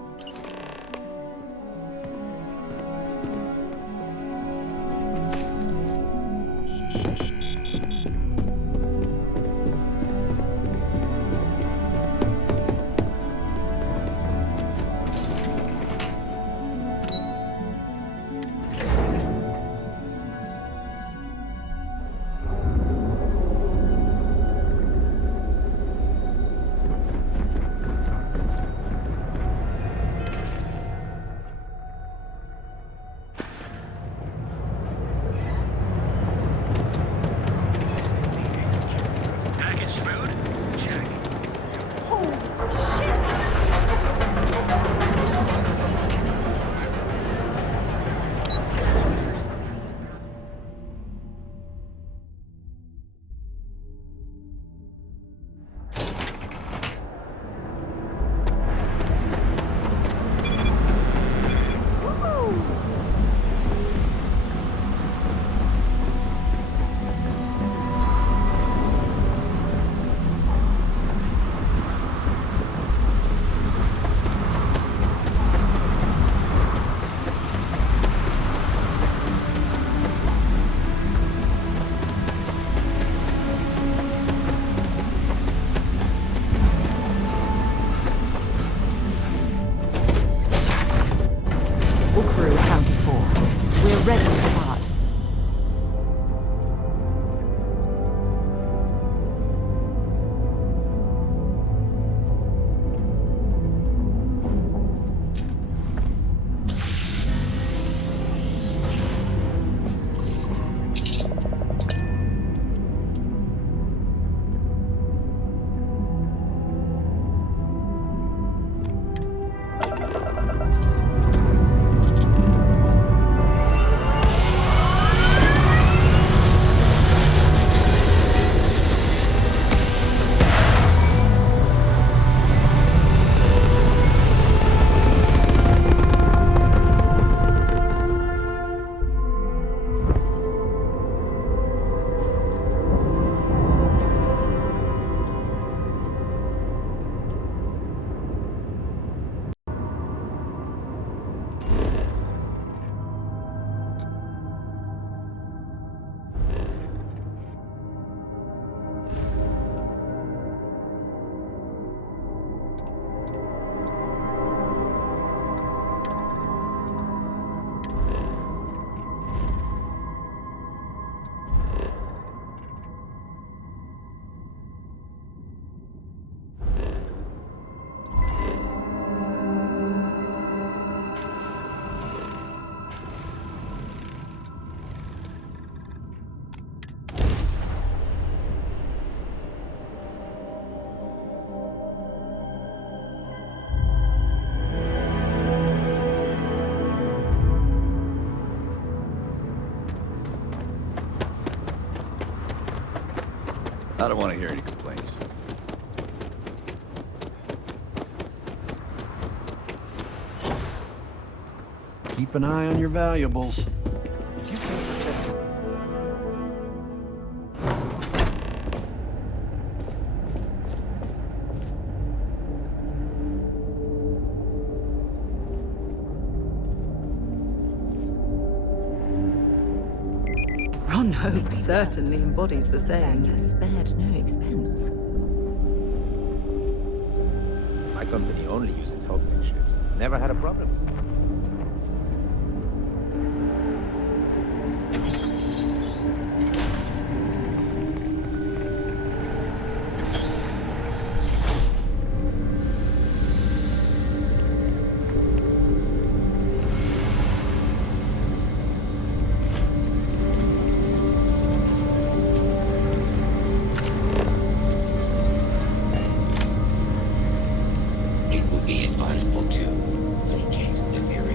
I don't want to hear any complaints. Keep an eye on your valuables. If you can't protect it. Ron Hope certainly embodies the saying, spared no expense. My company only uses Hope-Tech ships. Never had a problem with them. It would be advisable to vacate this area.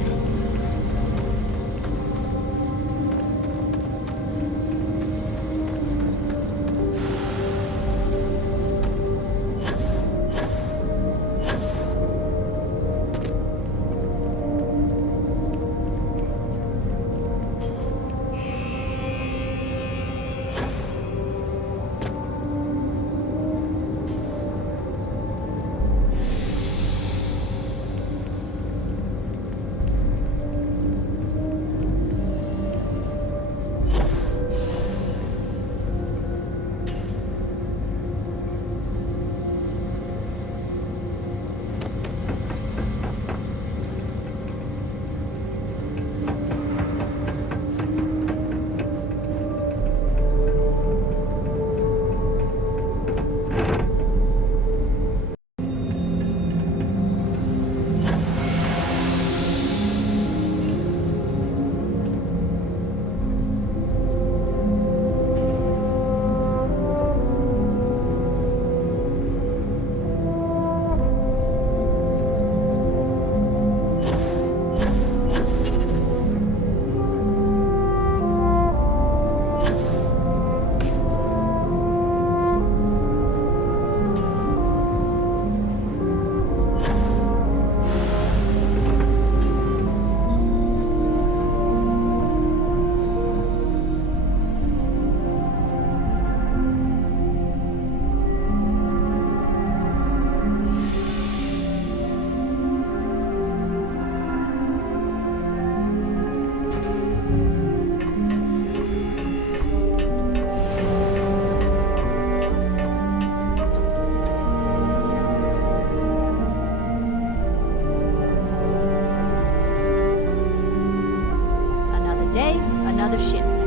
Another day, another shift.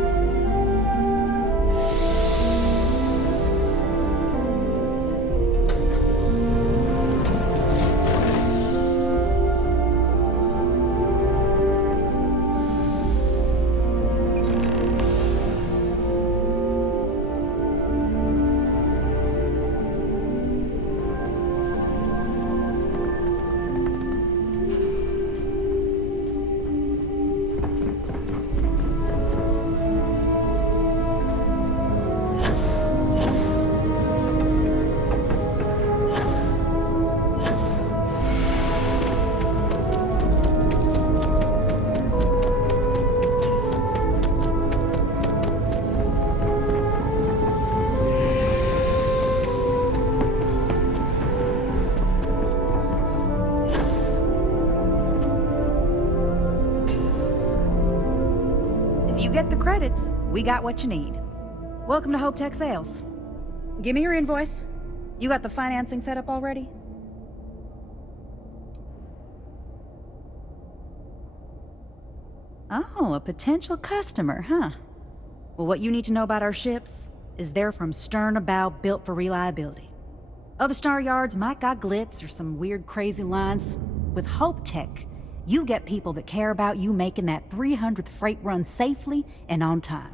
If you get the credits, we got what you need. Welcome to Hope Tech Sales. Give me your invoice. You got the financing set up already? Oh, a potential customer, huh? Well, what you need to know about our ships is they're from stern to bow, built for reliability. Other star yards might got glitz or some weird crazy lines. With Hope Tech, you get people that care about you making that 300th freight run safely and on time.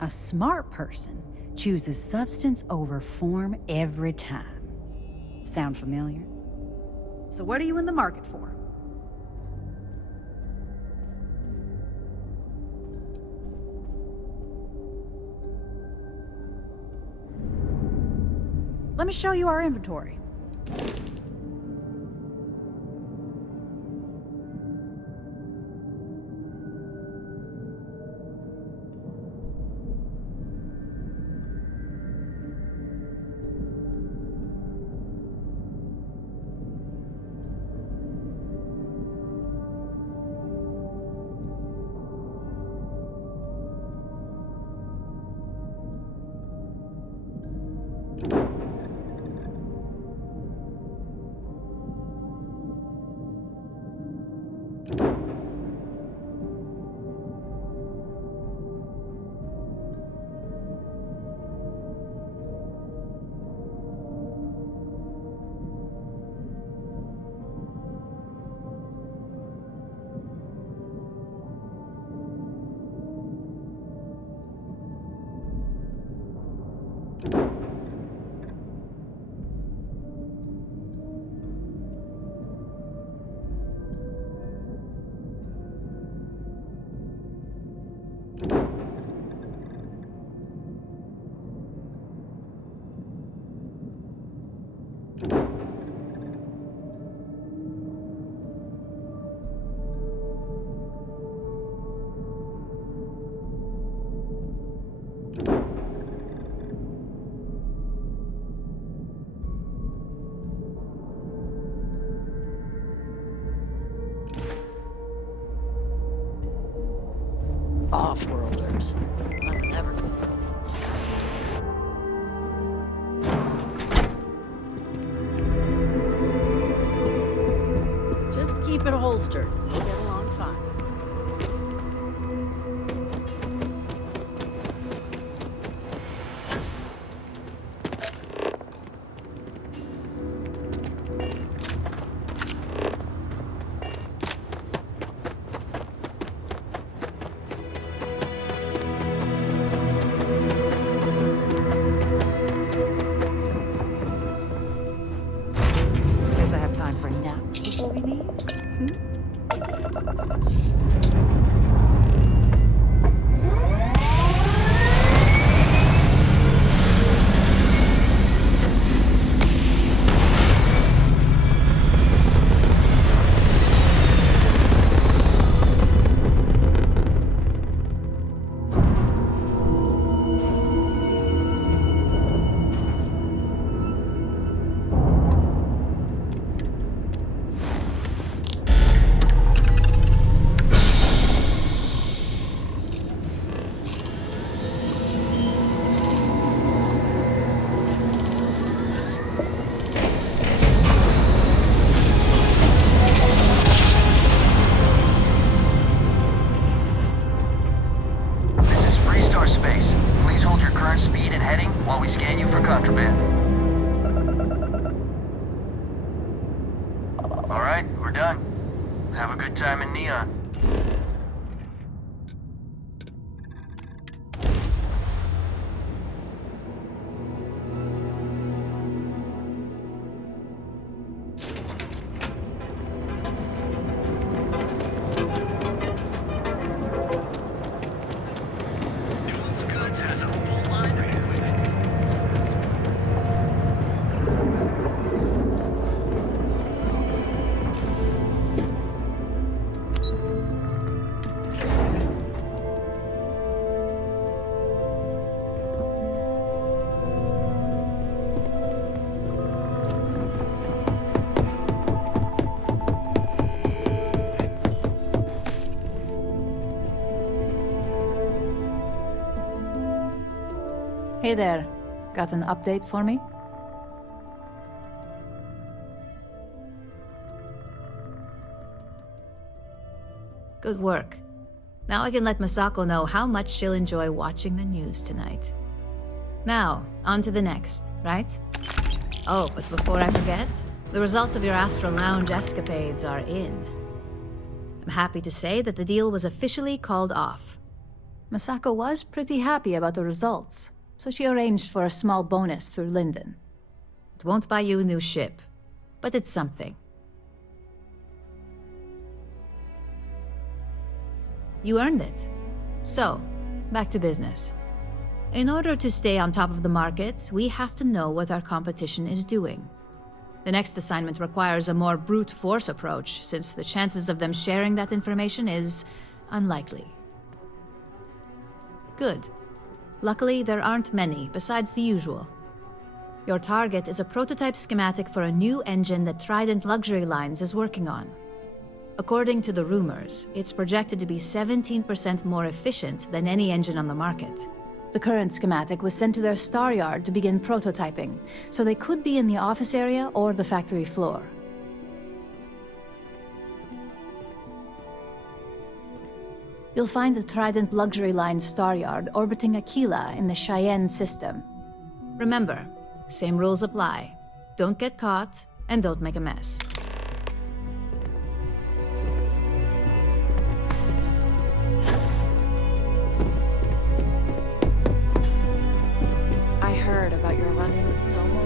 A smart person chooses substance over form every time. Sound familiar? So what are you in the market for? Let me show you our inventory. Off-worlders. Nothing ever. Just keep it holstered. We'll get along fine. Guess I have time for a nap before we leave. Have a good time in Neon. Hey there. Got an update for me? Good work. Now I can let Masako know how much she'll enjoy watching the news tonight. Now, on to the next, right? Oh, but before I forget, the results of your Astral Lounge escapades are in. I'm happy to say that the deal was officially called off. Masako was pretty happy about the results, so she arranged for a small bonus through Linden. It won't buy you a new ship, but it's something. You earned it. So, back to business. In order to stay on top of the market, we have to know what our competition is doing. The next assignment requires a more brute force approach, since the chances of them sharing that information is unlikely. Good. Luckily, there aren't many, besides the usual. Your target is a prototype schematic for a new engine that Trident Luxury Lines is working on. According to the rumors, it's projected to be 17% more efficient than any engine on the market. The current schematic was sent to their star yard to begin prototyping, so they could be in the office area or the factory floor. You'll find the Trident Luxury Line star yard orbiting Aquila in the Cheyenne system. Remember, same rules apply. Don't get caught, and don't make a mess. I heard about your run-in with Tomo.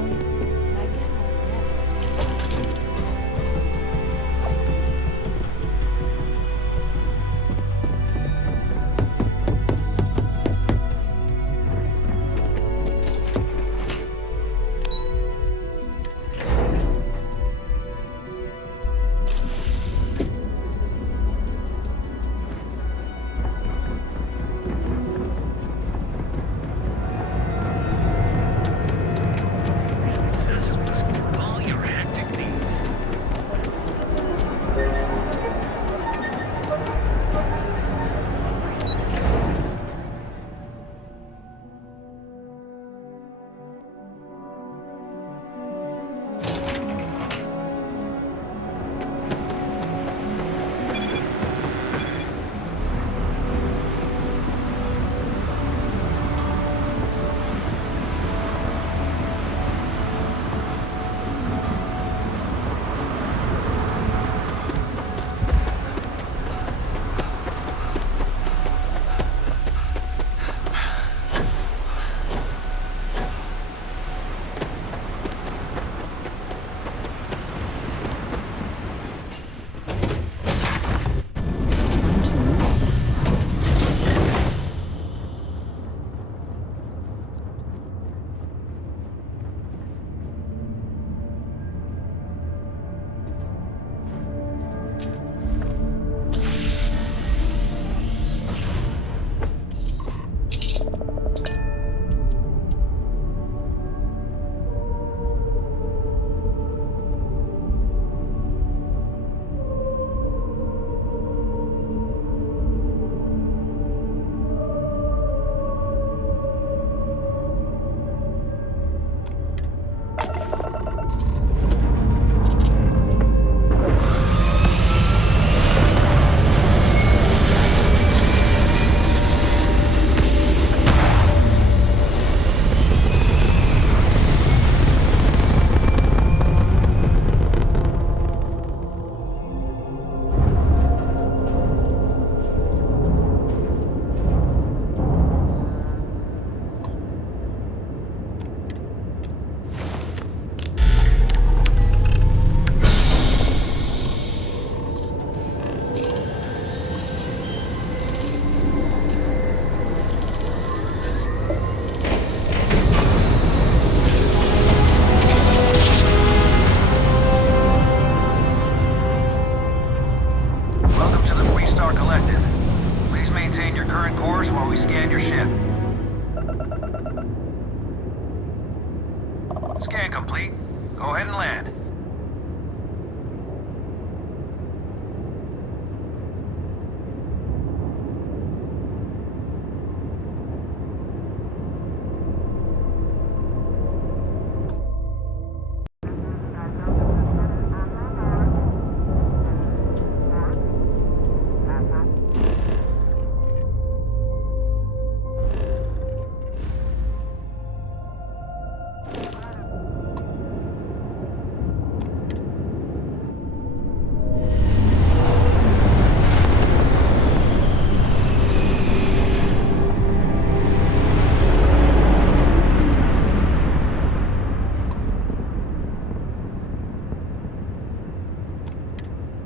Scan complete. Go ahead and land.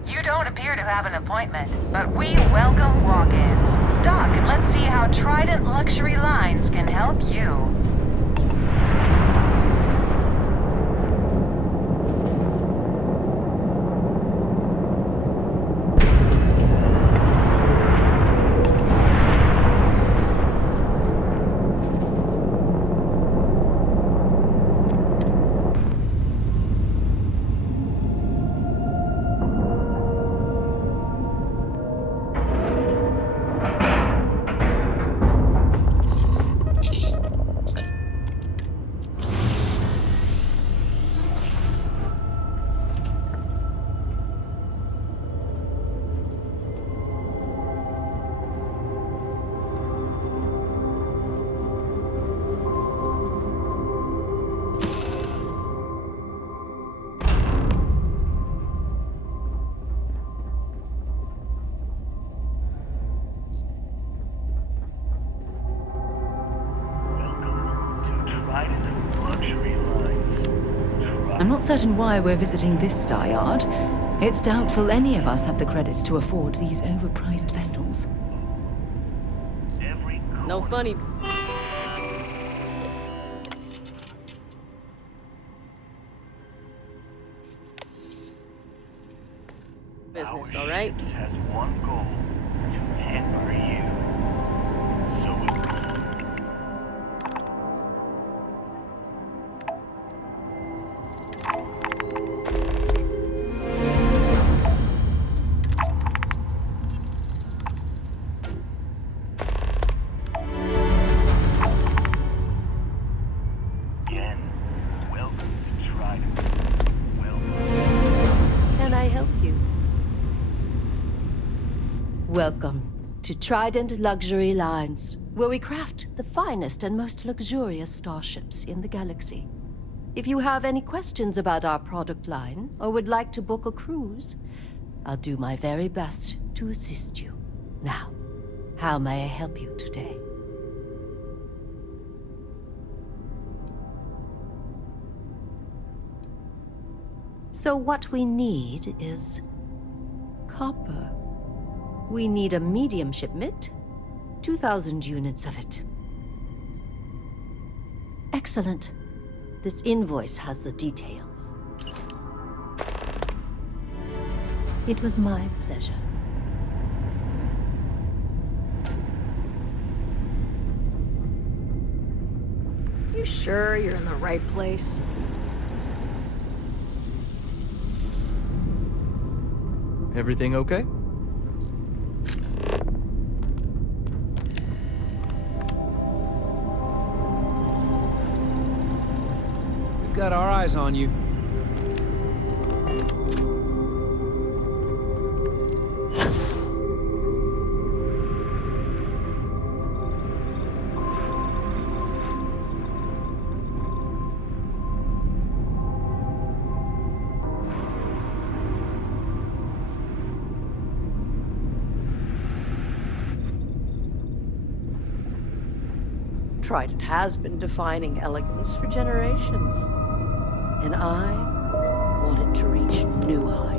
You don't appear to have an appointment, but we welcome walk-ins. dock and let's see how Trident Luxury Lines can help you. I'm not certain why we're visiting this star yard. It's doubtful any of us have the credits to afford these overpriced vessels. No funny. Business, all right? Our ships has one goal: to hamper you. So again, welcome to Trident. Can I help you? Welcome to Trident Luxury Lines, where we craft the finest and most luxurious starships in the galaxy. If you have any questions about our product line or would like to book a cruise, I'll do my very best to assist you. Now, how may I help you today? So what we need is copper. We need a medium shipment, 2,000 units of it. Excellent. This invoice has the details. It was my pleasure. You sure you're in the right place? Everything okay? We've got our eyes on you. Trident has been defining elegance for generations, and I want it to reach new heights.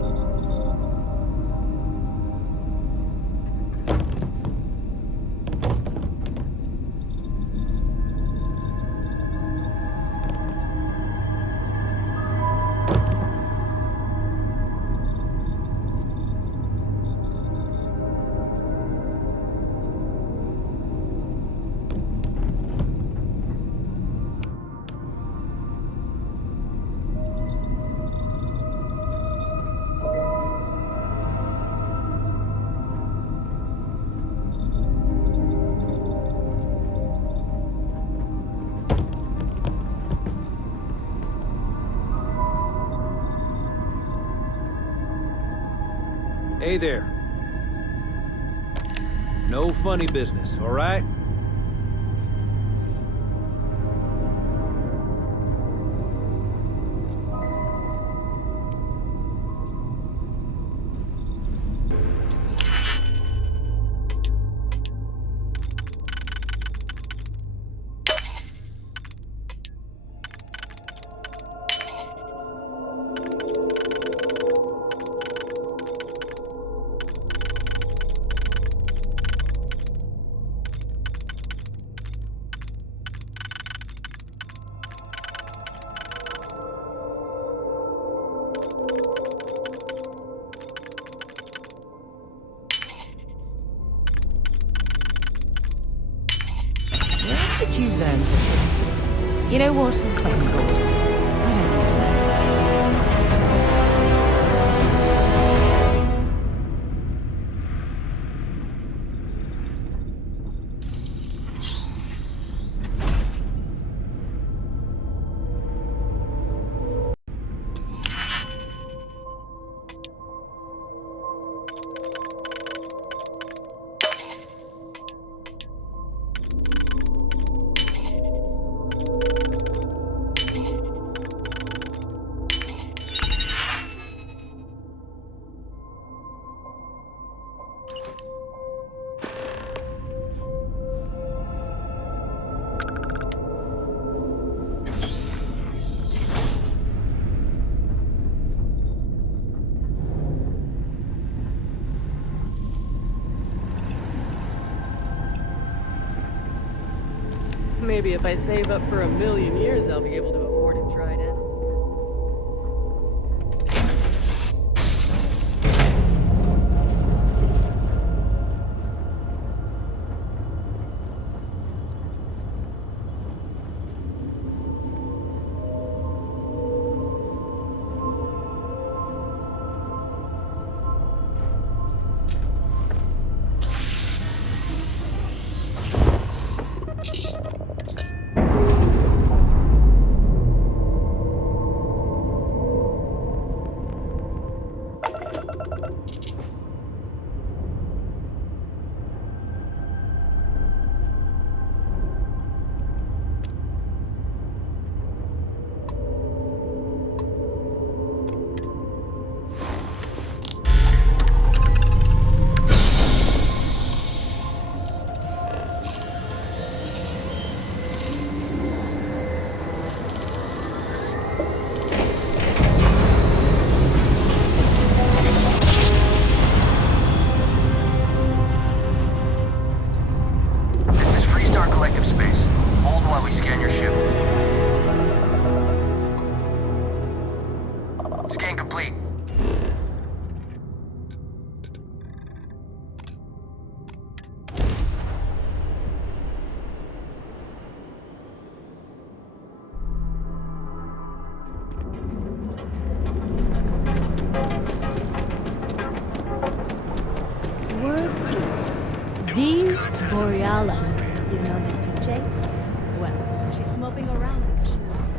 Hey there. No funny business, all right? You know what? Second thought. I don't need to know. Maybe if I save up for 1,000,000 years, I'll be able to afford a trident. Borealis. You know the DJ? Well, she's moping around because she knows.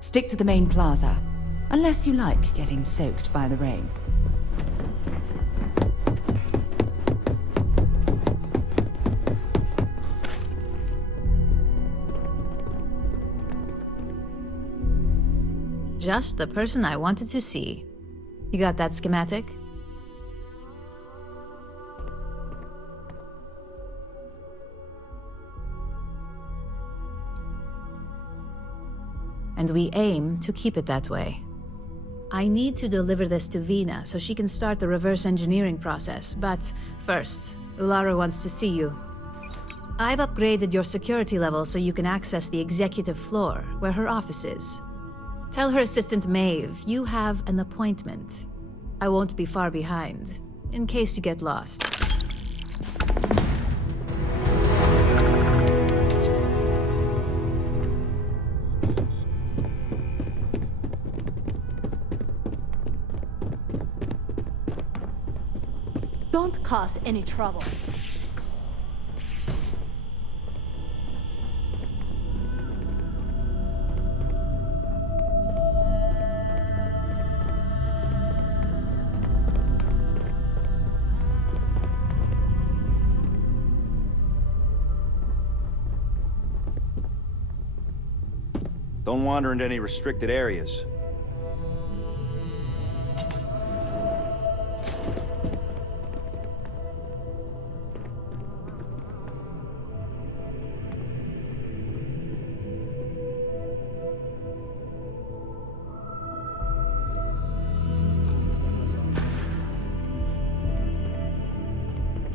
Stick to the main plaza, unless you like getting soaked by the rain. Just the person I wanted to see. You got that schematic? And we aim to keep it that way. I need to deliver this to Vina so she can start the reverse engineering process, but first, Ulara wants to see you. I've upgraded your security level so you can access the executive floor, where her office is. Tell her assistant Maeve you have an appointment. I won't be far behind, in case you get lost. Don't cause any trouble. Don't wander into any restricted areas.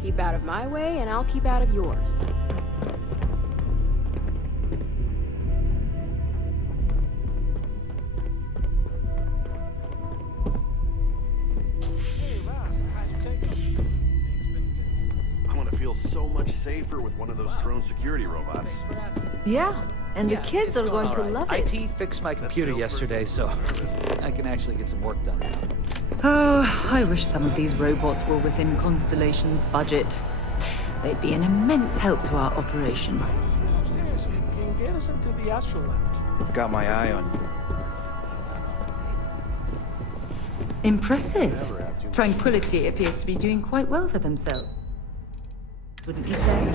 Keep out of my way, and I'll keep out of yours. I feel so much safer with one of those drone security robots. Yeah, and the kids are going to love it. IT fixed my computer yesterday, so I can actually get some work done now. Oh, I wish some of these robots were within Constellation's budget. They'd be an immense help to our operation. Seriously, can get us into the Astral Lounge. I've got my eye on you. Impressive. Tranquility appears to be doing quite well for themselves. Wouldn't you say?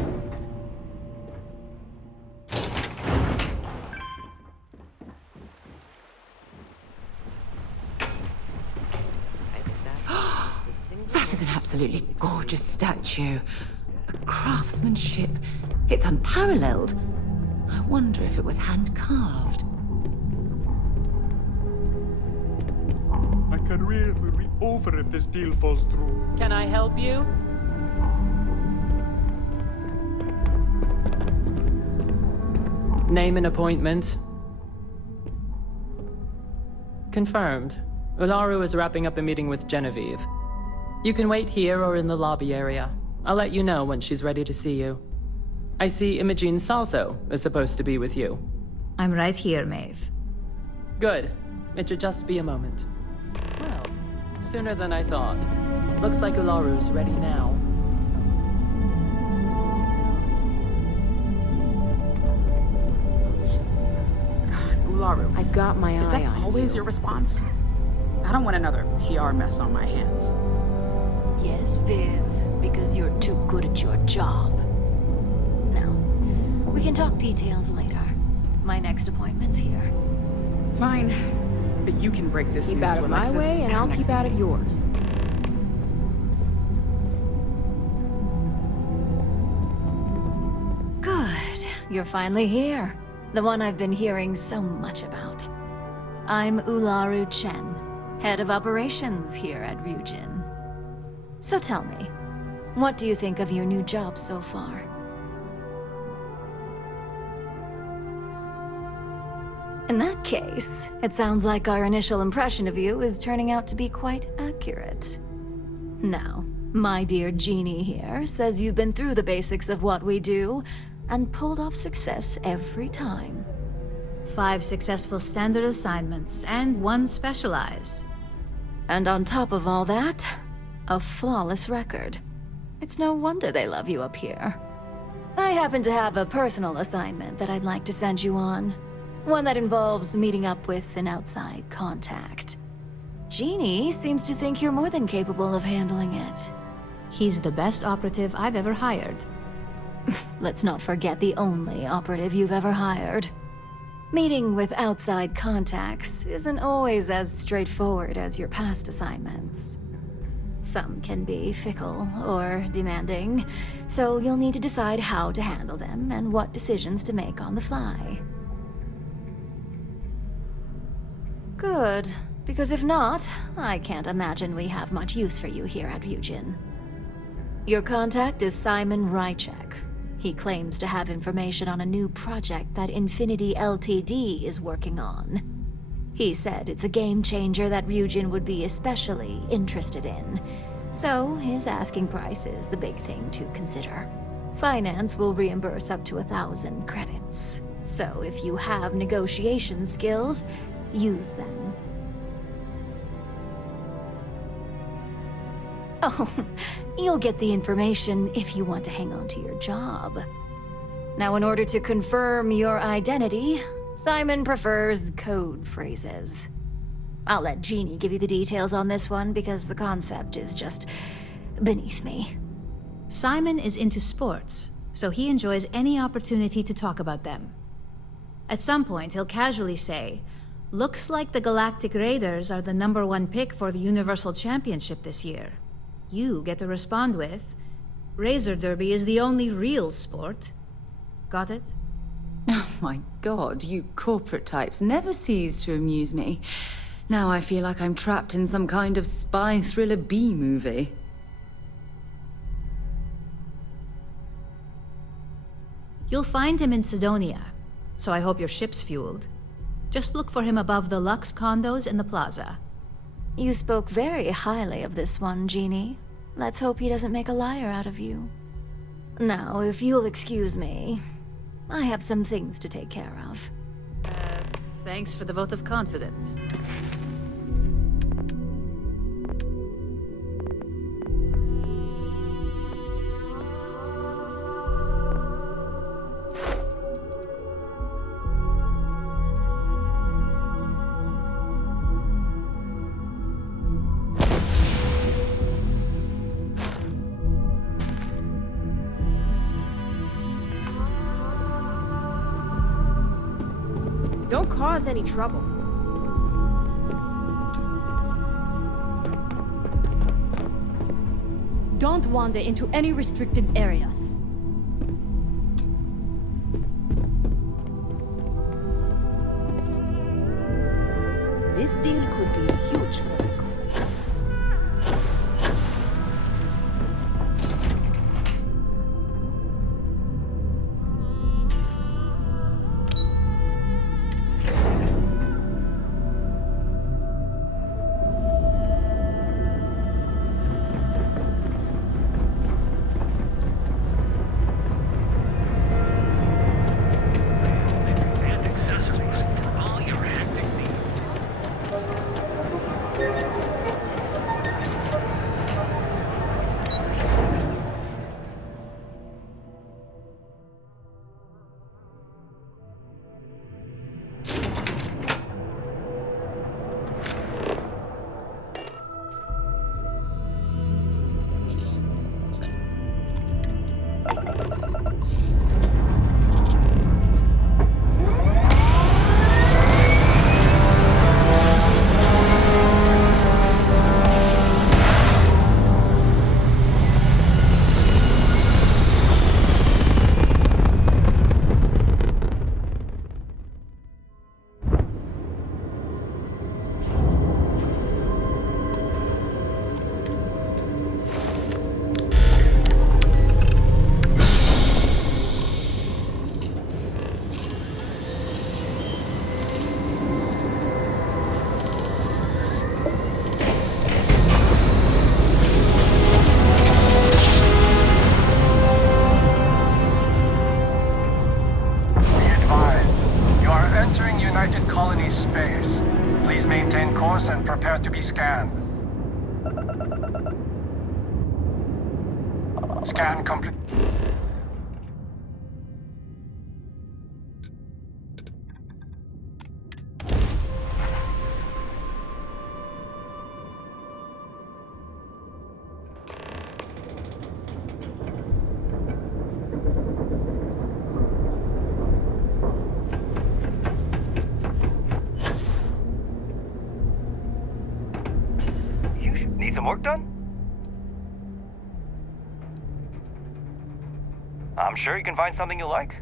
That is an absolutely gorgeous statue. The craftsmanship, it's unparalleled. I wonder if it was hand-carved. My career will be over if this deal falls through. Can I help you? Name and appointment. Confirmed. Ularu is wrapping up a meeting with Genevieve. You can wait here or in the lobby area. I'll let you know when she's ready to see you. I see Imogene Salso is supposed to be with you. I'm right here, Maeve. Good. It should just be a moment. Well, sooner than I thought. Looks like Ularu's ready now. Ularu, I've got my eye on you. is that always your response? I don't want another PR mess on my hands. Yes, Viv, because you're too good at your job. Now, we can talk details later. My next appointment's here. Fine, but you can break this Keep news out to of my Alexis way, and I'll next keep out of yours. Good. You're finally here. The one I've been hearing so much about. I'm Ularu Chen, head of operations here at Ryujin. So tell me, what do you think of your new job so far? In that case, it sounds like our initial impression of you is turning out to be quite accurate. Now, my dear Jeannie here says you've been through the basics of what we do, and pulled off success every time. 5 successful standard assignments, and 1 specialized. And on top of all that, a flawless record. It's no wonder they love you up here. I happen to have a personal assignment that I'd like to send you on. One that involves meeting up with an outside contact. Jeannie seems to think you're more than capable of handling it. He's the best operative I've ever hired. Let's not forget the only operative you've ever hired. Meeting with outside contacts isn't always as straightforward as your past assignments. Some can be fickle or demanding, so you'll need to decide how to handle them and what decisions to make on the fly. Good, because if not, I can't imagine we have much use for you here at Ryujin. Your contact is Simon Rychek. He claims to have information on a new project that Infinity Ltd is working on. He said it's a game changer that Ryujin would be especially interested in. So his asking price is the big thing to consider. Finance will reimburse up to 1,000 credits. So if you have negotiation skills, use them. Oh, you'll get the information if you want to hang on to your job. Now, in order to confirm your identity, Simon prefers code phrases. I'll let Jeannie give you the details on this one because the concept is just beneath me. Simon is into sports, so he enjoys any opportunity to talk about them. At some point, he'll casually say, "Looks like the Galactic Raiders are the #1 pick for the Universal Championship this year." You get to respond with, "Razor Derby is the only real sport." Got it? Oh my god, you corporate types never cease to amuse me. Now I feel like I'm trapped in some kind of spy thriller B-movie. You'll find him in Sidonia, so I hope your ship's fueled. Just look for him above the Lux condos in the plaza. You spoke very highly of this one, Jeannie. Let's hope he doesn't make a liar out of you. Now, if you'll excuse me, I have some things to take care of. Thanks for the vote of confidence. Don't cause any trouble. Don't wander into any restricted areas. This deal could be huge for the company. And prepare to be scanned. Scan complete. Need some work done? I'm sure you can find something you like.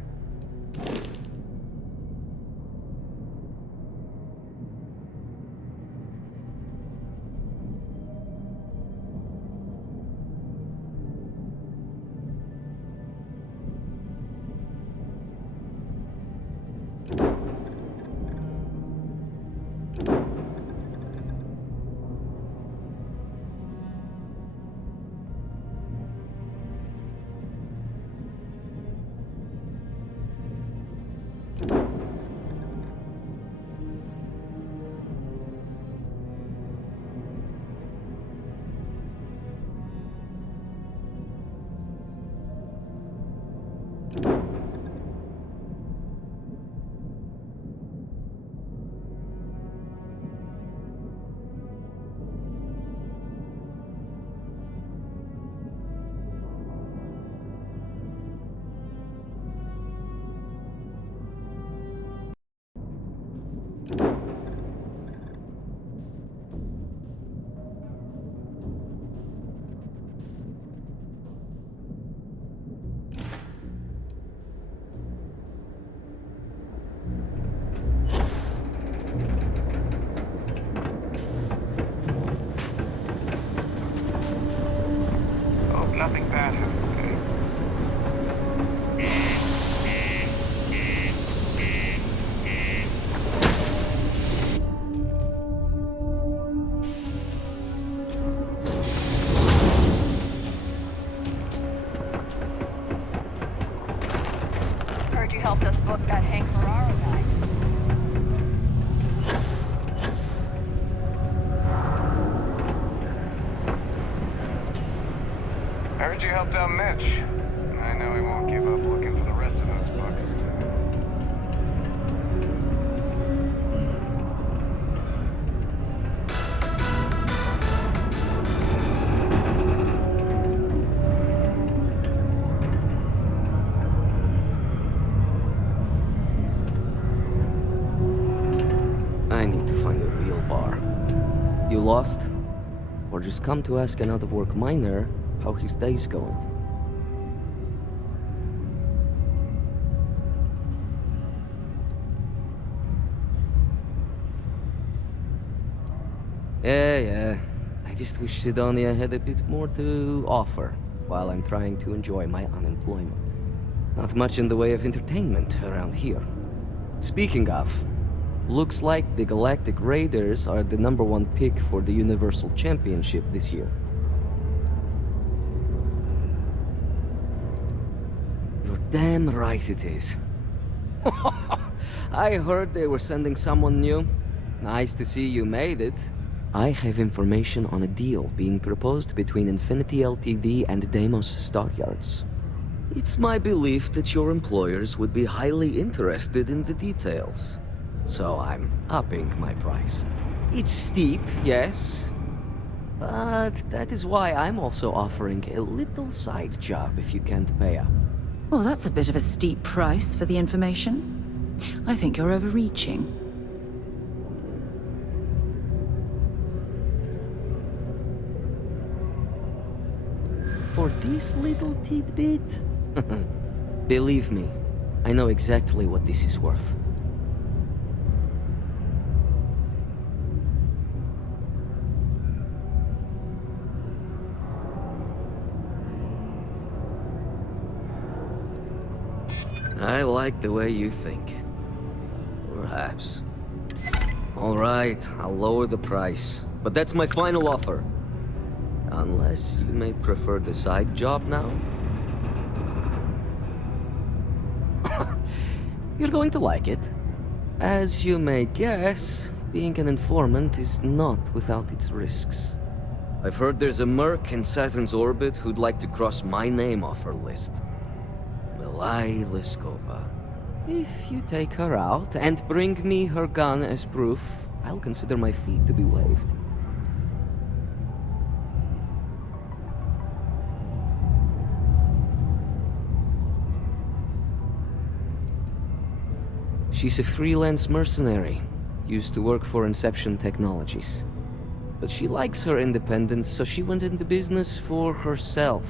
helped us book that Hank Ferraro guy. I heard you helped out Mitch. I know he won't give up looking for the rest of those books. I need to find a real bar. You lost? Or just come to ask an out-of-work miner how his day's going? Yeah. I just wish Sidonia had a bit more to offer while I'm trying to enjoy my unemployment. Not much in the way of entertainment around here. Speaking of, looks like the Galactic Raiders are the #1 pick for the Universal Championship this year. You're damn right it is. I heard they were sending someone new. Nice to see you made it. I have information on a deal being proposed between Infinity Ltd and Deimos Staryards. It's my belief that your employers would be highly interested in the details. So I'm upping my price. It's steep, yes. But that is why I'm also offering a little side job if you can't pay up. Well, that's a bit of a steep price for the information. I think you're overreaching. For this little tidbit? Believe me, I know exactly what this is worth. I like the way you think. Perhaps. All right, I'll lower the price. But that's my final offer. Unless you may prefer the side job now? You're going to like it. As you may guess, being an informant is not without its risks. I've heard there's a merc in Saturn's orbit who'd like to cross my name off her list. Milai Liskova. If you take her out and bring me her gun as proof, I'll consider my fee to be waived. She's a freelance mercenary, used to work for Inception Technologies. But she likes her independence, so she went into business for herself.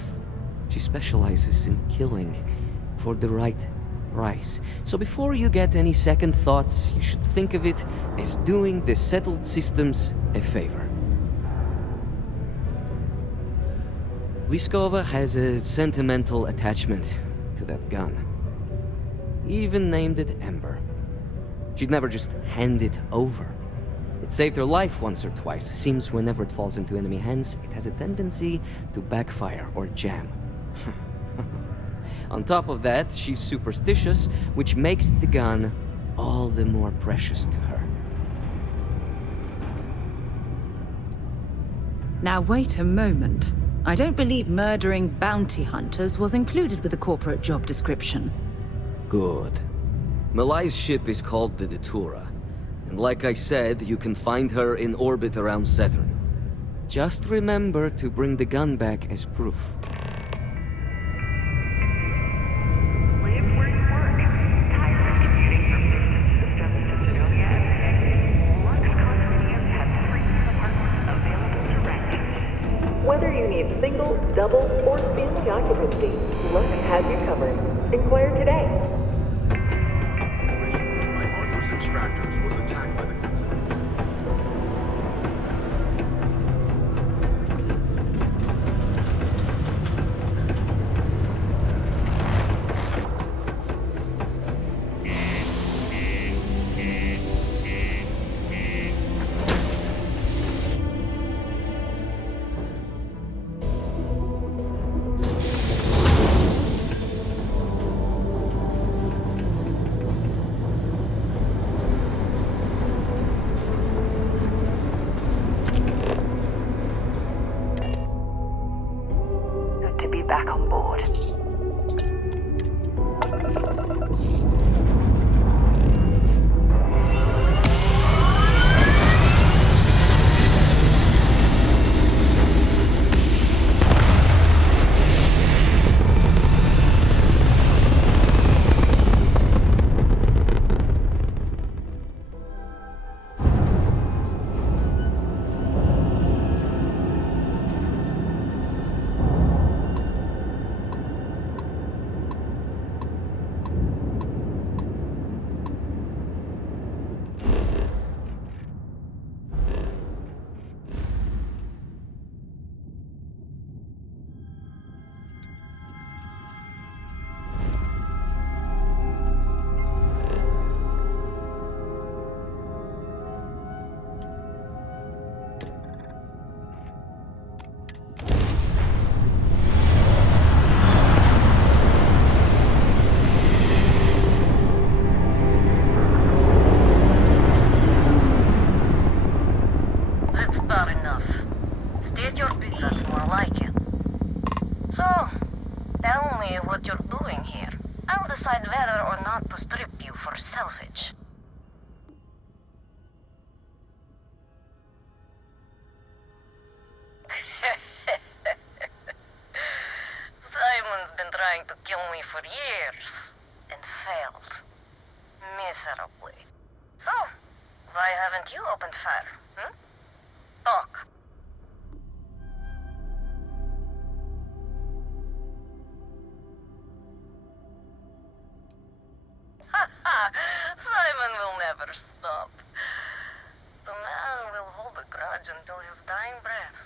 She specializes in killing for the right price. So before you get any second thoughts, you should think of it as doing the settled systems a favor. Liskova has a sentimental attachment to that gun. He even named it Ember. She'd never just hand it over. It saved her life once or twice. Seems whenever it falls into enemy hands, it has a tendency to backfire or jam. On top of that, she's superstitious, which makes the gun all the more precious to her. Now wait a moment. I don't believe murdering bounty hunters was included with the corporate job description. Good. Malai's ship is called the Datura, and like I said, you can find her in orbit around Saturn. Just remember to bring the gun back as proof. Whether you need single, double, or family occupancy, Lux has you covered. Inquire today. Extractors was attacked by the doing here? I'll decide whether or not to strip you for salvage. Simon's been trying to kill me for years, and failed. Miserably. So, why haven't you opened fire, hmm? Talk. Simon will never stop. The man will hold a grudge until his dying breath.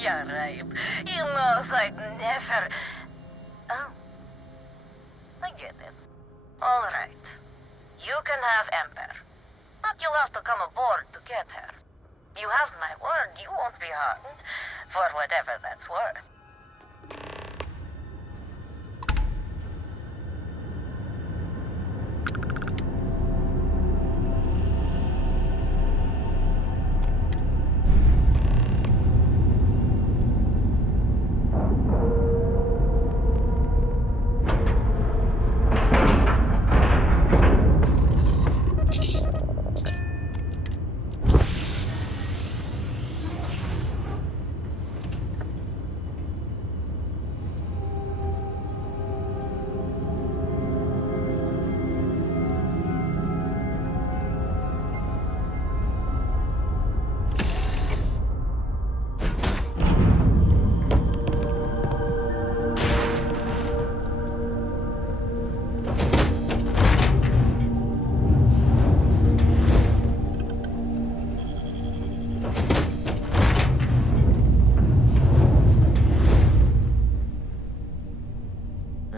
Yeah, right. He knows I'd never... Oh. I get it. All right. You can have Ember. But you'll have to come aboard to get her. You have my word you won't be harmed, for whatever that's worth.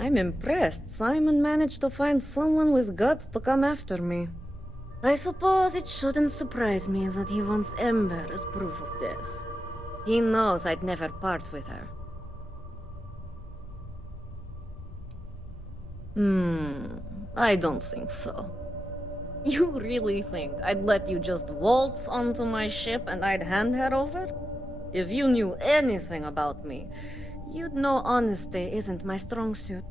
I'm impressed Simon managed to find someone with guts to come after me. I suppose it shouldn't surprise me that he wants Ember as proof of this. He knows I'd never part with her. I don't think so. You really think I'd let you just waltz onto my ship and I'd hand her over? If you knew anything about me, you'd know honesty isn't my strong suit.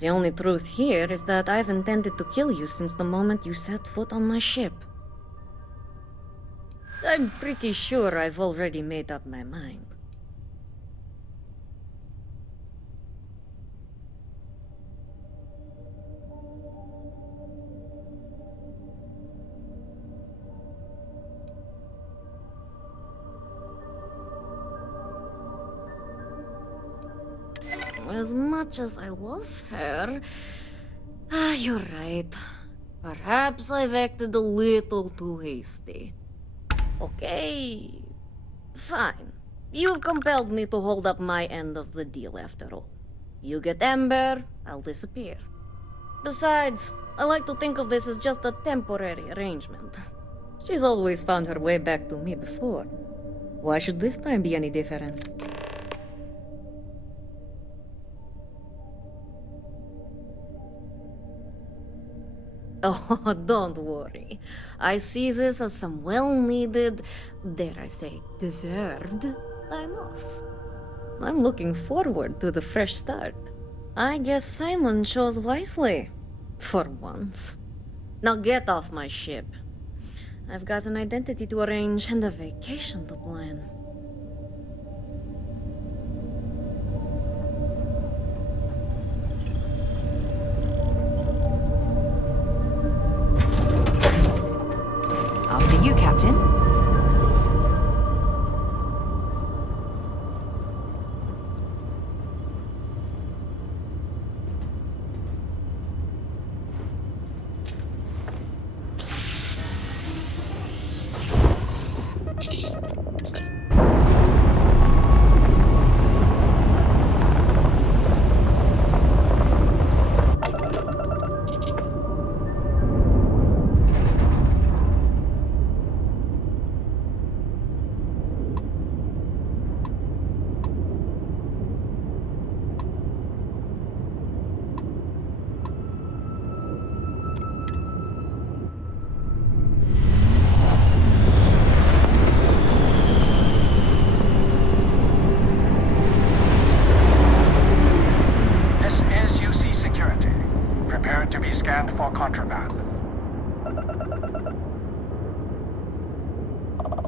The only truth here is that I've intended to kill you since the moment you set foot on my ship. I'm pretty sure I've already made up my mind. As much as I love her... you're right. Perhaps I've acted a little too hasty. Okay... fine. You've compelled me to hold up my end of the deal after all. You get Ember, I'll disappear. Besides, I like to think of this as just a temporary arrangement. She's always found her way back to me before. Why should this time be any different? Oh, don't worry. I see this as some well-needed, dare I say, deserved time off. I'm looking forward to the fresh start. I guess Simon chose wisely. For once. Now get off my ship. I've got an identity to arrange and a vacation to plan. After you, Captain.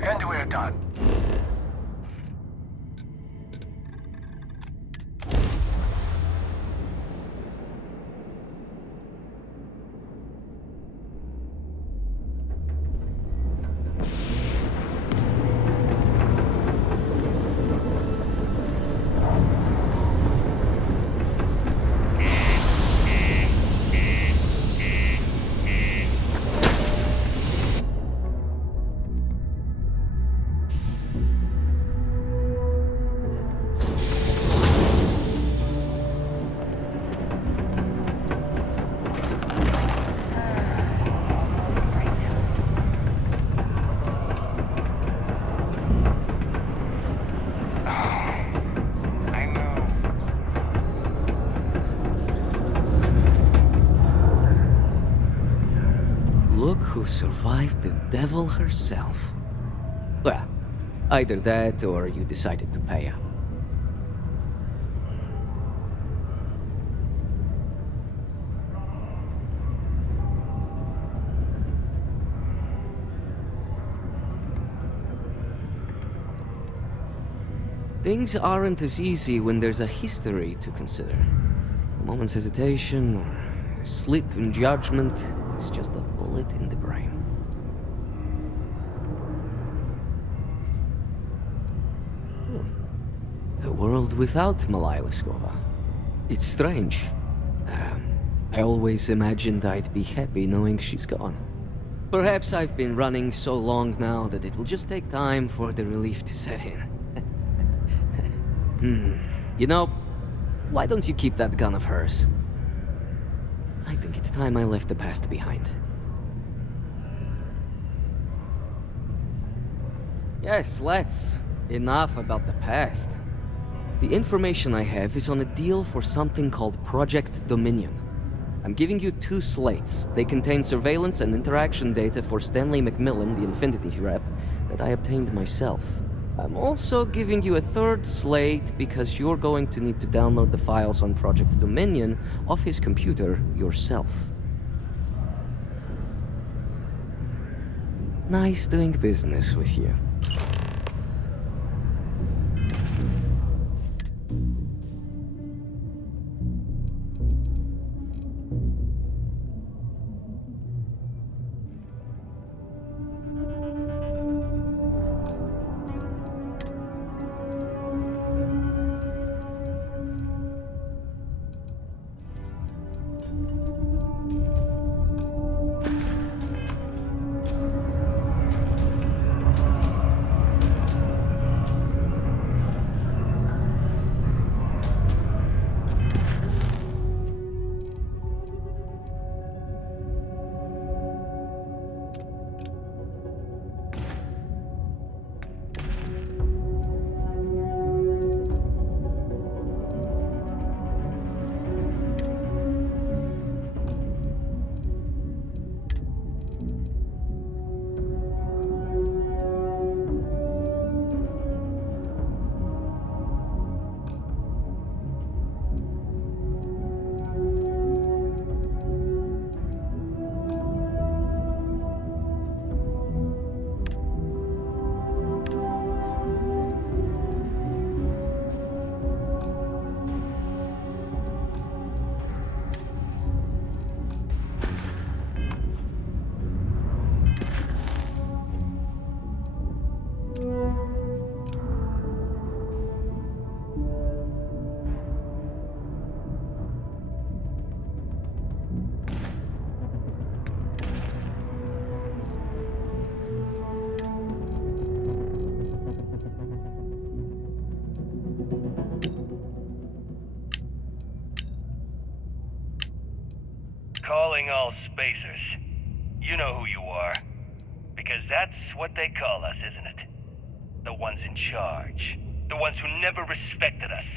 And we're done. Look who survived the devil herself. Well, either that or you decided to pay up. Things aren't as easy when there's a history to consider. A moment's hesitation or slip in judgment is just a bullet in the brain. A world without Malaya Liskova. It's strange. I always imagined I'd be happy knowing she's gone. Perhaps I've been running so long now that it will just take time for the relief to set in. You know, why don't you keep that gun of hers? I think it's time I left the past behind. Yes, let's. Enough about the past. The information I have is on a deal for something called Project Dominion. I'm giving you 2 slates. They contain surveillance and interaction data for Stanley McMillan, the Infinity rep, that I obtained myself. I'm also giving you a 3rd slate because you're going to need to download the files on Project Dominion off his computer yourself. Nice doing business with you. Calling all spacers. You know who you are. Because that's what they call us, isn't it? The ones in charge. The ones who never respected us.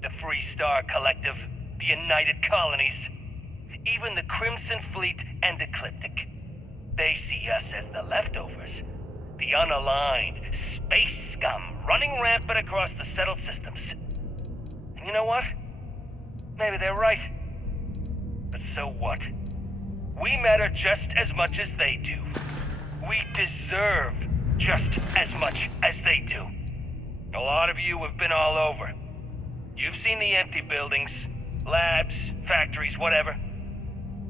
The Free Star Collective. The United Colonies. Even the Crimson Fleet and Ecliptic. They see us as the leftovers. The unaligned space scum running rampant across the settled systems. And you know what? Maybe they're right. But so what? We matter just as much as they do. We deserve just as much as they do. A lot of you have been all over. You've seen the empty buildings, labs, factories, whatever.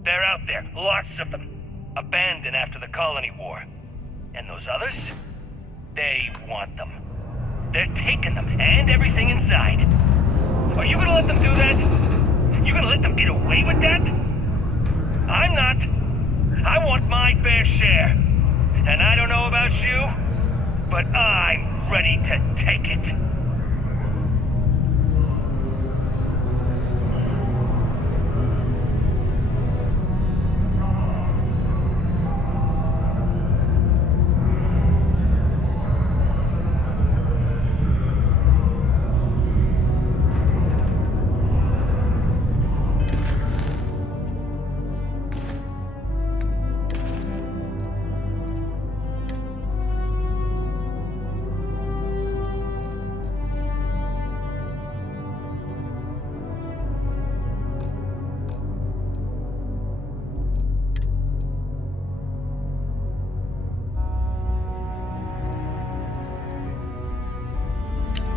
They're out there, lots of them, abandoned after the colony war. And those others? They want them. They're taking them, and everything inside. Are you gonna let them do that? You gonna let them get away with that? I'm not. I want my fair share. And I don't know about you, but I'm ready to take it.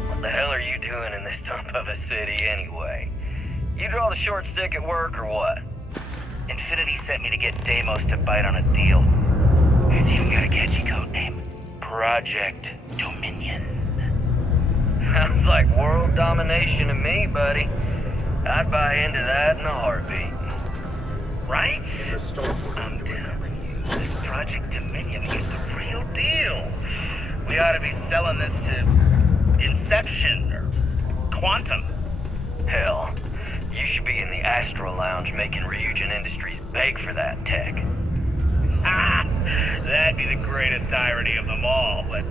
What the hell are you doing in this dump of a city anyway? You draw the short stick at work or what? Infinity sent me to get Deimos to bite on a deal. It's even got a catchy code name. Project Dominion. Sounds like world domination to me, buddy. I'd buy into that in a heartbeat. Right? I'm telling you, this Project Dominion is the real deal. We ought to be selling this to Inception or Quantum. Hell, you should be in the Astro Lounge making Ryujin Industries beg for that tech. Ah, that'd be the greatest irony of them all, but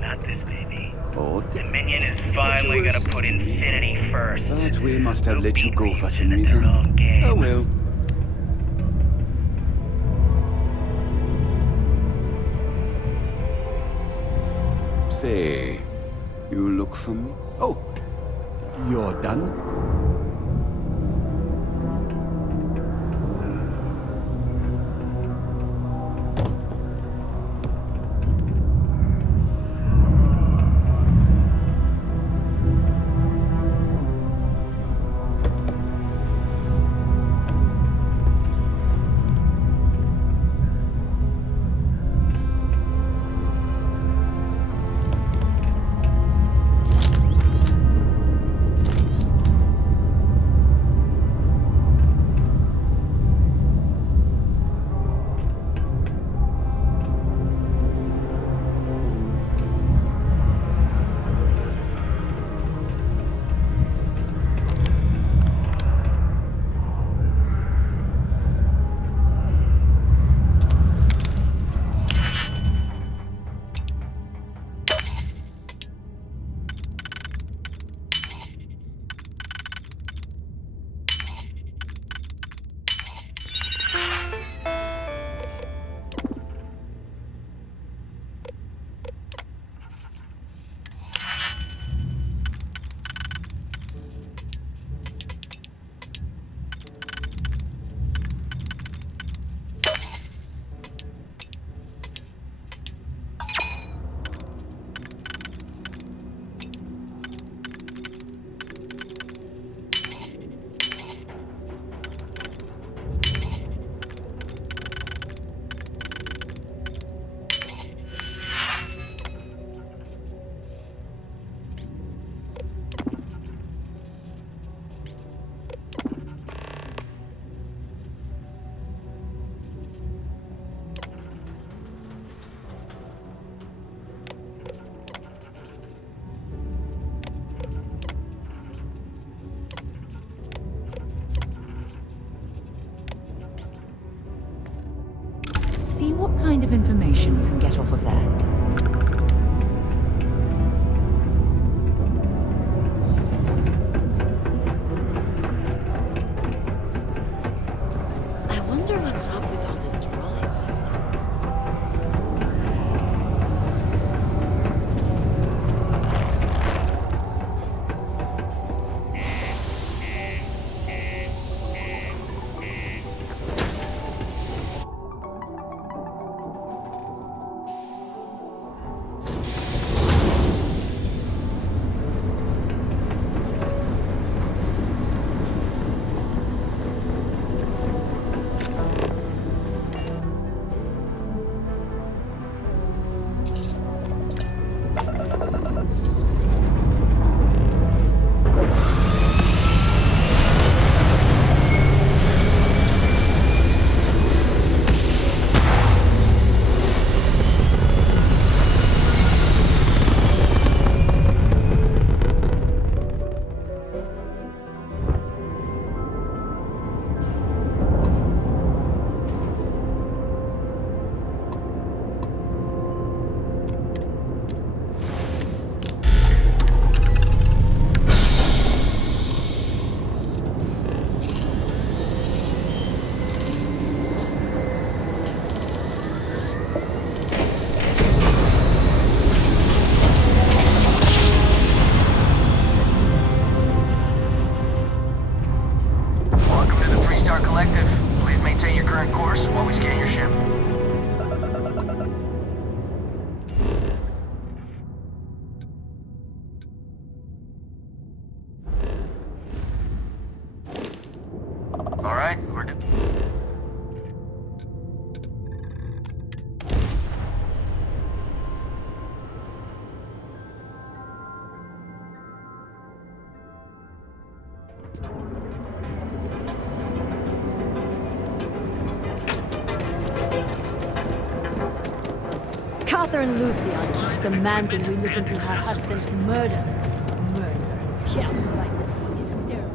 not this baby. Oh, Dominion is finally gonna put Infinity first. But we must have let you go for some reason. Oh well. Say, you look for me? Oh, you're done? See what kind of information you can get off of there. I wonder what's up with all the drawings I've seen. Catherine Lucian keeps demanding we look into her husband's murder. Murder. Yeah, right. Hysterical.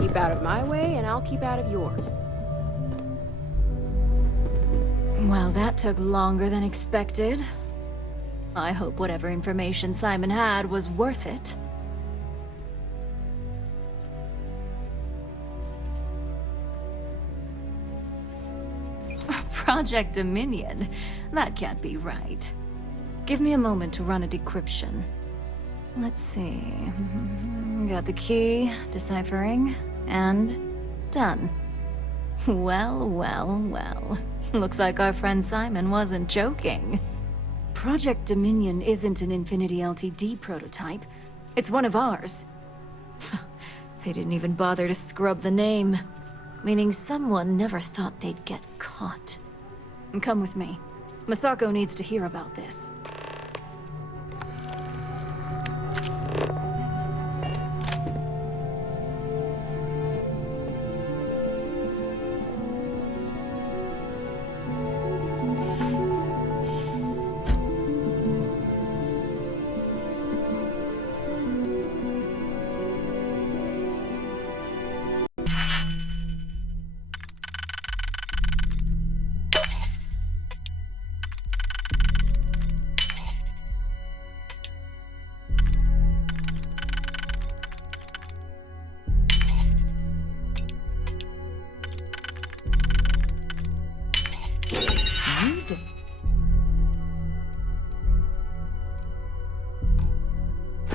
Keep out of my way, and I'll keep out of yours. Well, that took longer than expected. I hope whatever information Simon had was worth it. Project Dominion? That can't be right. Give me a moment to run a decryption. Let's see. Got the key, deciphering, and done. Well, well, well. Looks like our friend Simon wasn't joking. Project Dominion isn't an Infinity Ltd prototype. It's one of ours. They didn't even bother to scrub the name, meaning someone never thought they'd get caught. Come with me. Masako needs to hear about this.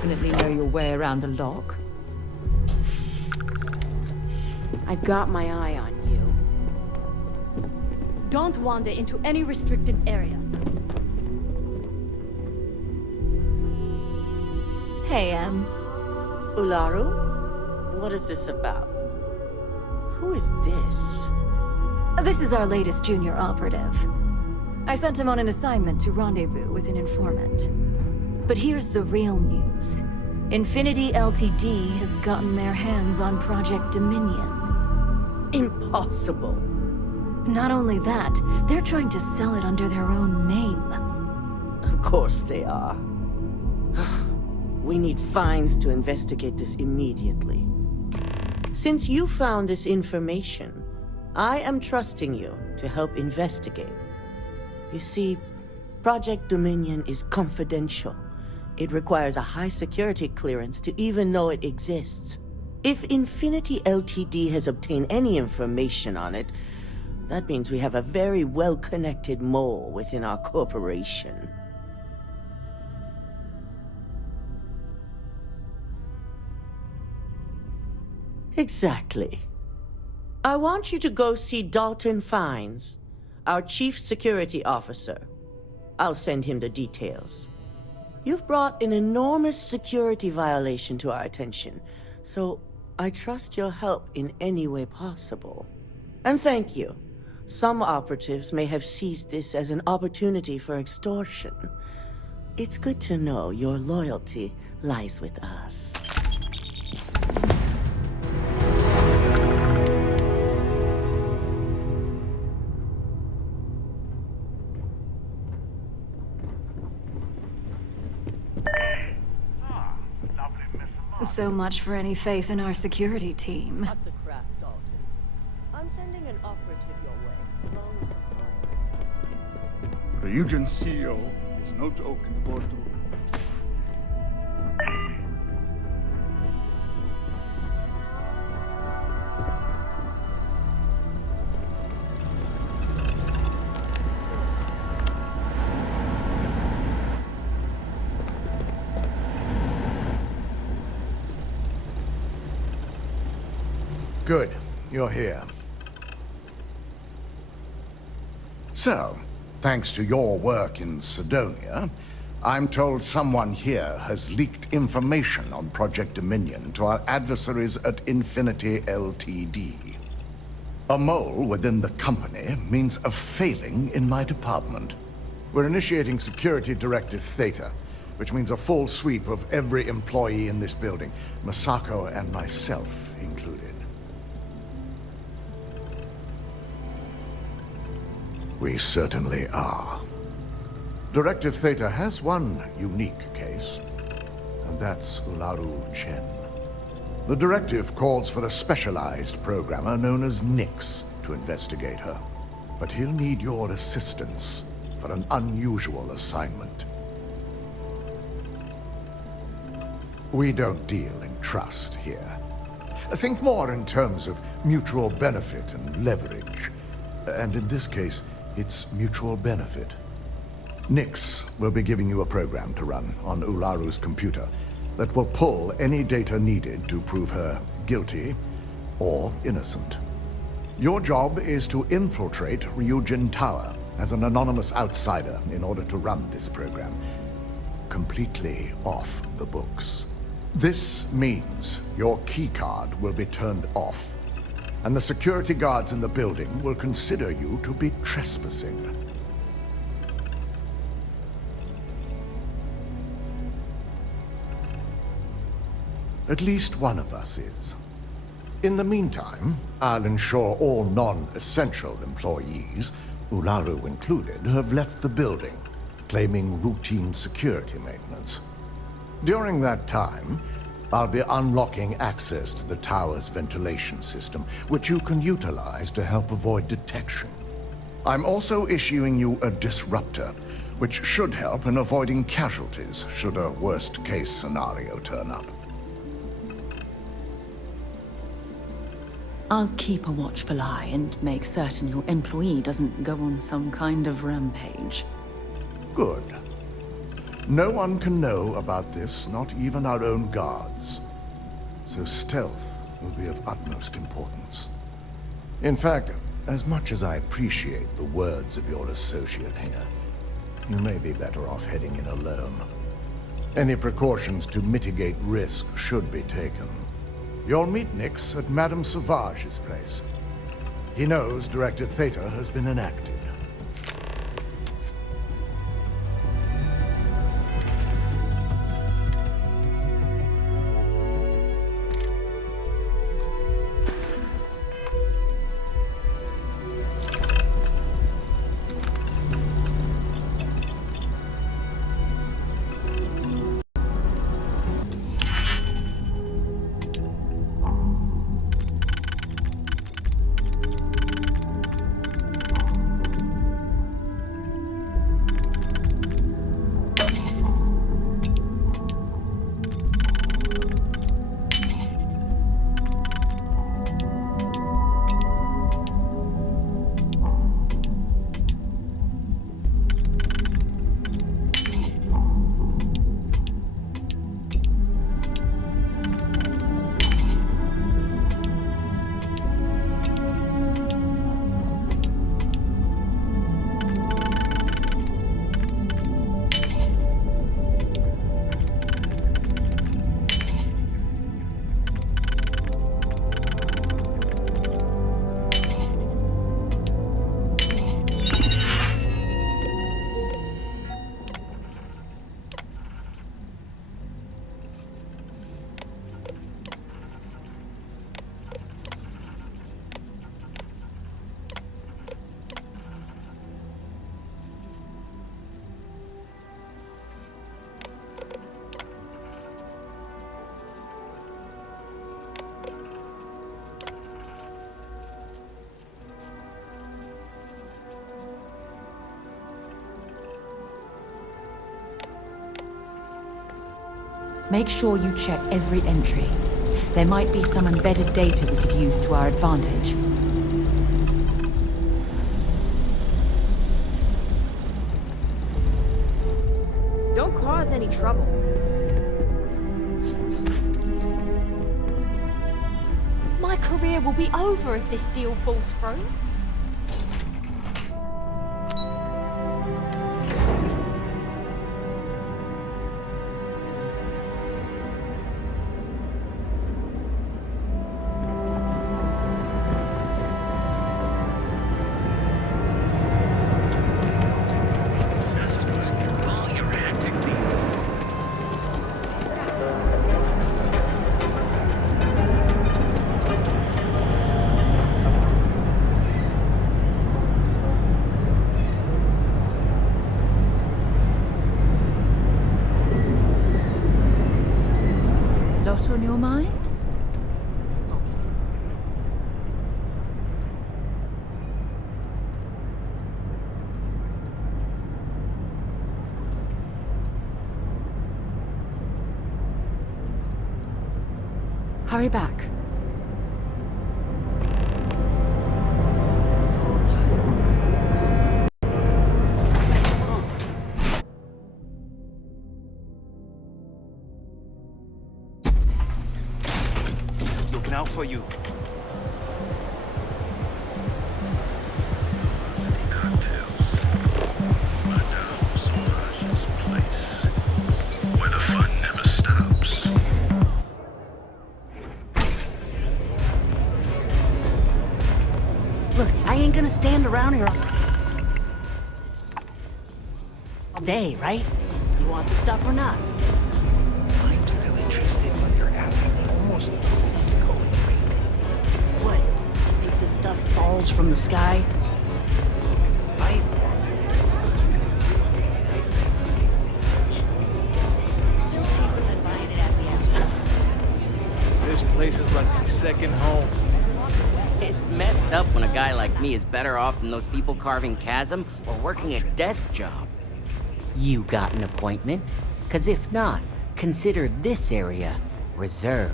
Definitely know your way around a lock. I've got my eye on you. Don't wander into any restricted areas. Hey, Em. Ularu? What is this about? Who is this? This is our latest junior operative. I sent him on an assignment to rendezvous with an informant. But here's the real news. Infinity Ltd has gotten their hands on Project Dominion. Impossible. Not only that, they're trying to sell it under their own name. Of course they are. We need fines to investigate this immediately. Since you found this information, I am trusting you to help investigate. You see, Project Dominion is confidential. It requires a high security clearance to even know it exists. If Infinity Ltd has obtained any information on it, that means we have a very well-connected mole within our corporation. Exactly. I want you to go see Dalton Fines, our Chief Security Officer. I'll send him the details. You've brought an enormous security violation to our attention, so I trust your help in any way possible. And thank you. Some operatives may have seized this as an opportunity for extortion. It's good to know your loyalty lies with us. So much for any faith in our security team. Cut the crap, Dalton. I'm sending an operative your way, along with some fire. The Ryujin CEO is no joke in the boardroom. Good. You're here. So, Thanks to your work in Sidonia, I'm told someone here has leaked information on Project Dominion to our adversaries at Infinity Ltd. A mole within the company means a failing in my department. We're initiating Security Directive Theta, which means a full sweep of every employee in this building, Masako and myself included. We certainly are. Directive Theta has one unique case, and that's Ularu Chen. The directive calls for a specialized programmer known as Nix to investigate her, but he'll need your assistance for an unusual assignment. We don't deal in trust here. Think more in terms of mutual benefit and leverage. And in this case, it's mutual benefit. Nix will be giving you a program to run on Ularu's computer that will pull any data needed to prove her guilty or innocent. Your job is to infiltrate Ryujin Tower as an anonymous outsider in order to run this program completely off the books. This means your keycard will be turned off, and the security guards in the building will consider you to be trespassing. At least one of us is. In the meantime, I'll ensure all non-essential employees, Ularu included, have left the building, claiming routine security maintenance. During that time, I'll be unlocking access to the tower's ventilation system, which you can utilize to help avoid detection. I'm also issuing you a disruptor, which should help in avoiding casualties should a worst-case scenario turn up. I'll keep a watchful eye and make certain your employee doesn't go on some kind of rampage. Good. No one can know about this, not even our own guards. So stealth will be of utmost importance. In fact, as much as I appreciate the words of your associate here, you may be better off heading in alone. Any precautions to mitigate risk should be taken. You'll meet Nix at Madame Sauvage's place. He knows Directive Theta has been enacted. Make sure you check every entry. There might be some embedded data we could use to our advantage. Don't cause any trouble. My career will be over if this deal falls through. that on your mind? Hurry back. Looking out for you. Look, I ain't gonna stand around here all day, right? You want the stuff or not? I'm still interested, but you're asking almost the going rate. What? You think this stuff falls from the sky? I've Still cheaper than buying it at the Astro. This place is like my second home. It's messed up when a guy like me is better off than those people carving chasm or working a desk job. You got an appointment? 'Cause if not, consider this area reserved.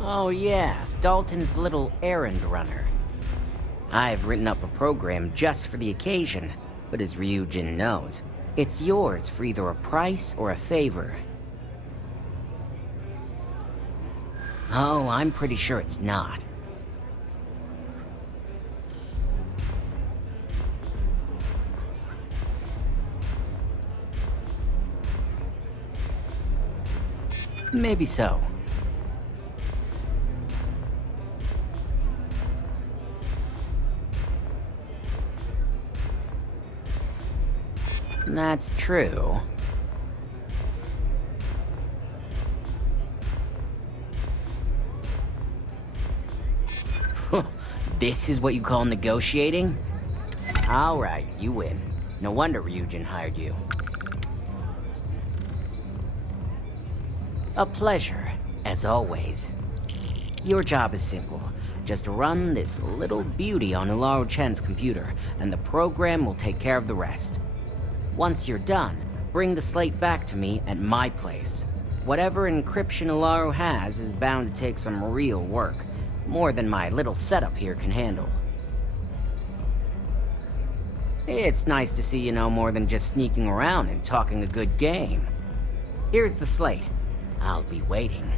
Oh yeah, Dalton's little errand runner. I've written up a program just for the occasion, but as Ryujin knows, it's yours for either a price or a favor. Oh, I'm pretty sure it's not. Maybe so. That's true. This is what you call negotiating? All right, you win. No wonder Ryujin hired you. A pleasure, as always. Your job is simple. Just run this little beauty on Ularu Chen's computer, and the program will take care of the rest. Once you're done, bring the slate back to me at my place. Whatever encryption Ularu has is bound to take some real work. More than my little setup here can handle. It's nice to see you know more than just sneaking around and talking a good game. Here's the slate. I'll be waiting.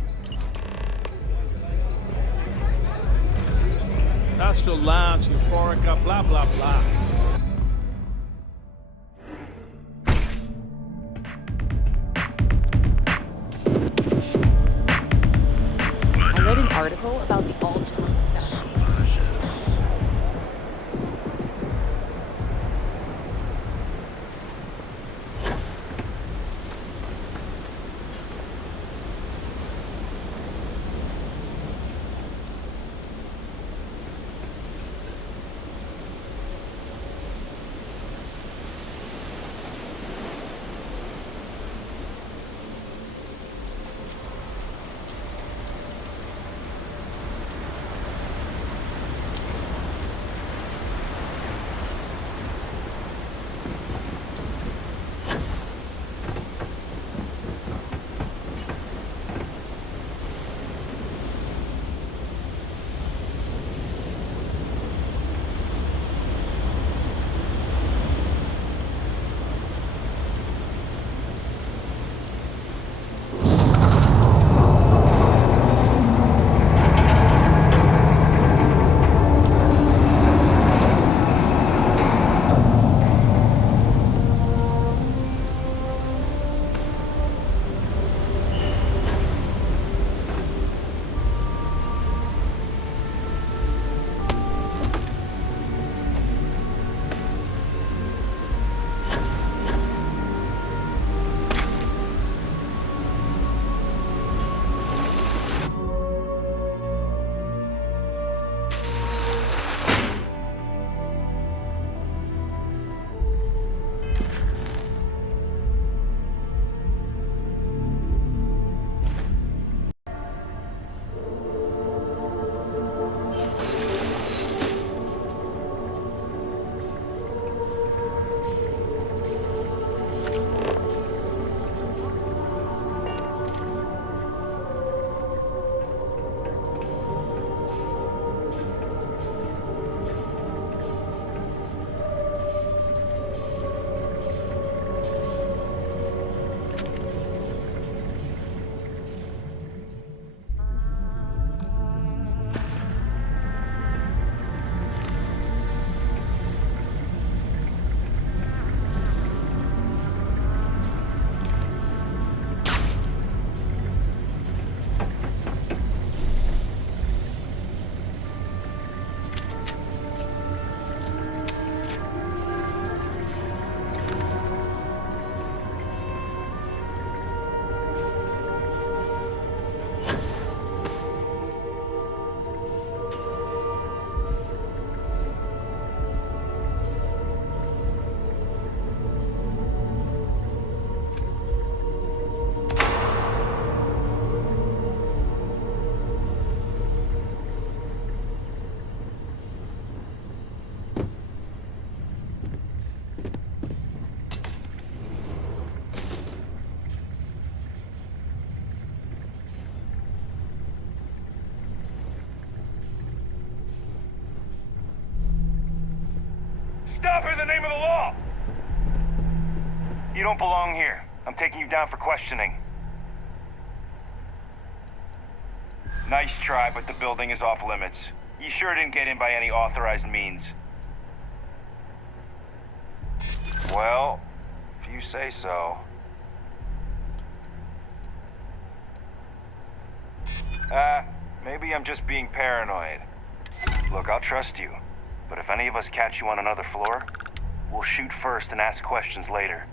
Astral Lounge, Euphorica, blah blah blah. I read an article about the all-chunk stuff. stop in the name of the law! You don't belong here. I'm taking you down for questioning. Nice try, but the building is off limits. You sure didn't get in by any authorized means. Well, if you say so. Maybe I'm just being paranoid. Look, I'll trust you. But if any of us catch you on another floor, we'll shoot first and ask questions later.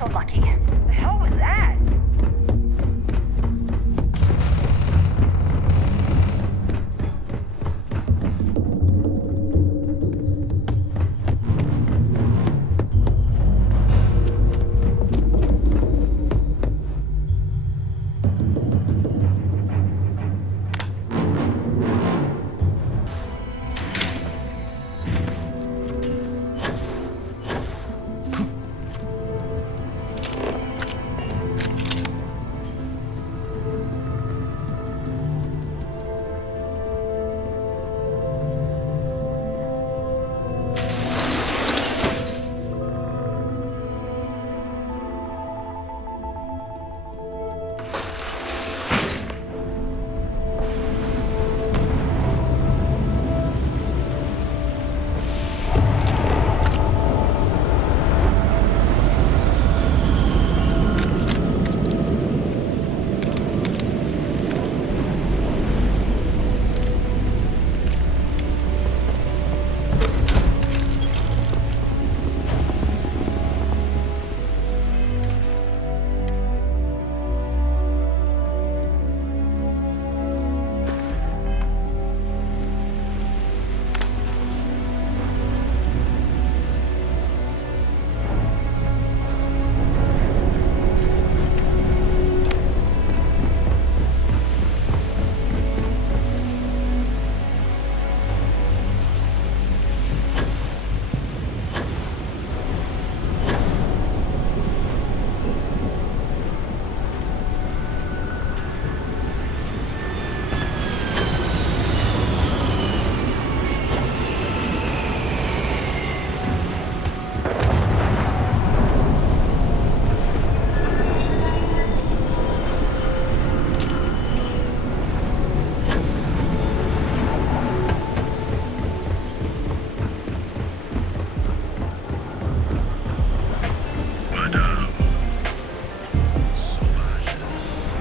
so lucky. The hell was that?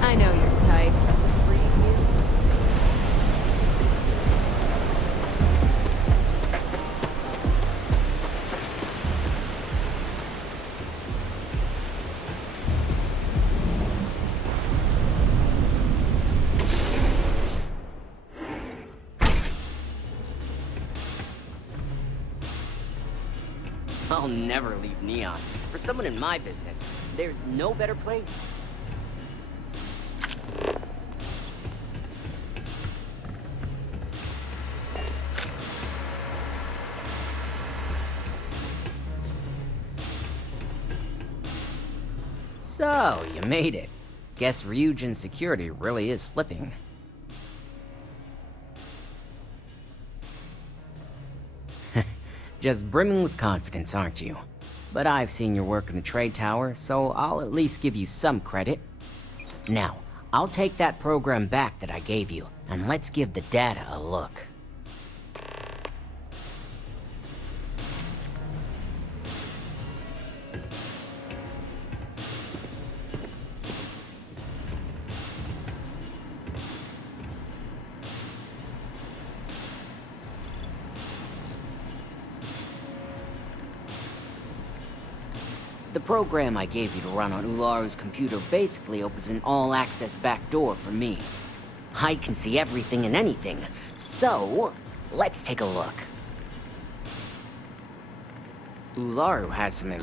I know your type. I'll never leave Neon. For someone in my business, there's no better place. So, you made it. Guess Ryujin's security really is slipping. Just brimming with confidence, aren't you? But I've seen your work in the trade tower, so I'll at least give you some credit. Now, I'll take that program back that I gave you, and let's give the data a look. The program I gave you to run on Ularu's computer basically opens an all-access backdoor for me. I can see everything and anything, so let's take a look. Ularu has some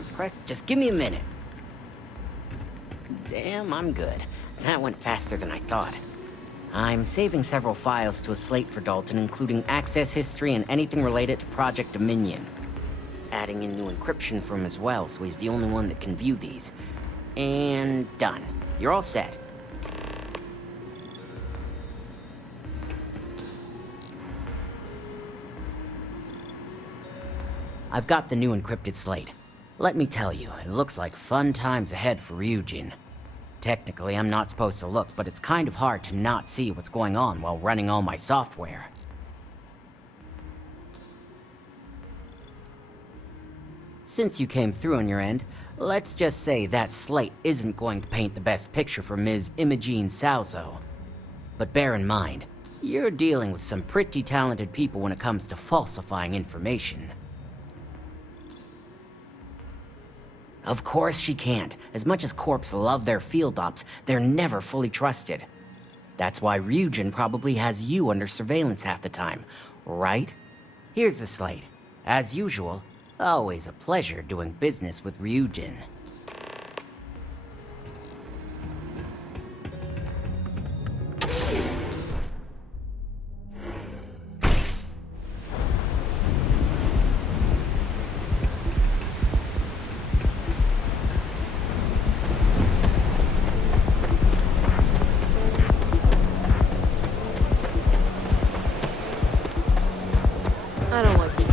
Just give me a minute. Damn, I'm good. That went faster than I thought. I'm saving several files to a slate for Dalton, including access history and anything related to Project Dominion. Adding in new encryption for him as well, so he's the only one that can view these. And done. You're all set. I've got the new encrypted slate. Let me tell you, it looks like fun times ahead for Ryujin. Technically, I'm not supposed to look, but it's kind of hard to not see what's going on while running all my software. Since you came through on your end, let's just say that slate isn't going to paint the best picture for Ms. Imogene Salzo. But bear in mind, you're dealing with some pretty talented people when it comes to falsifying information. Of course she can't. As much as Corps love their field ops, they're never fully trusted. That's why Ryujin probably has you under surveillance half the time, right? Here's the slate. As usual, always a pleasure doing business with Ryujin. I don't like it.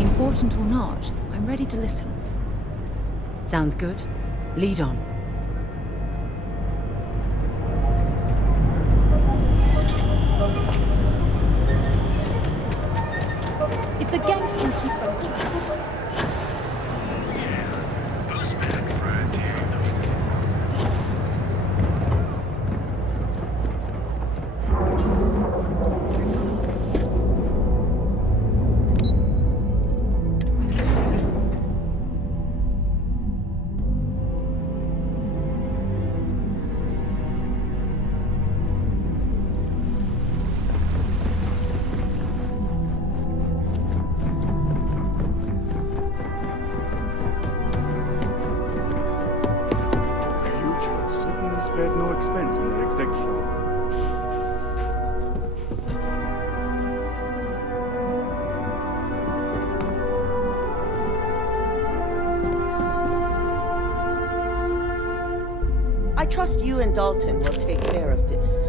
Important or not, I'm ready to listen. Sounds good. Lead on. If the gangs can keep from killing us, Ryujin certainly spared no expense on their exec floor. I trust you and Dalton will take care of this.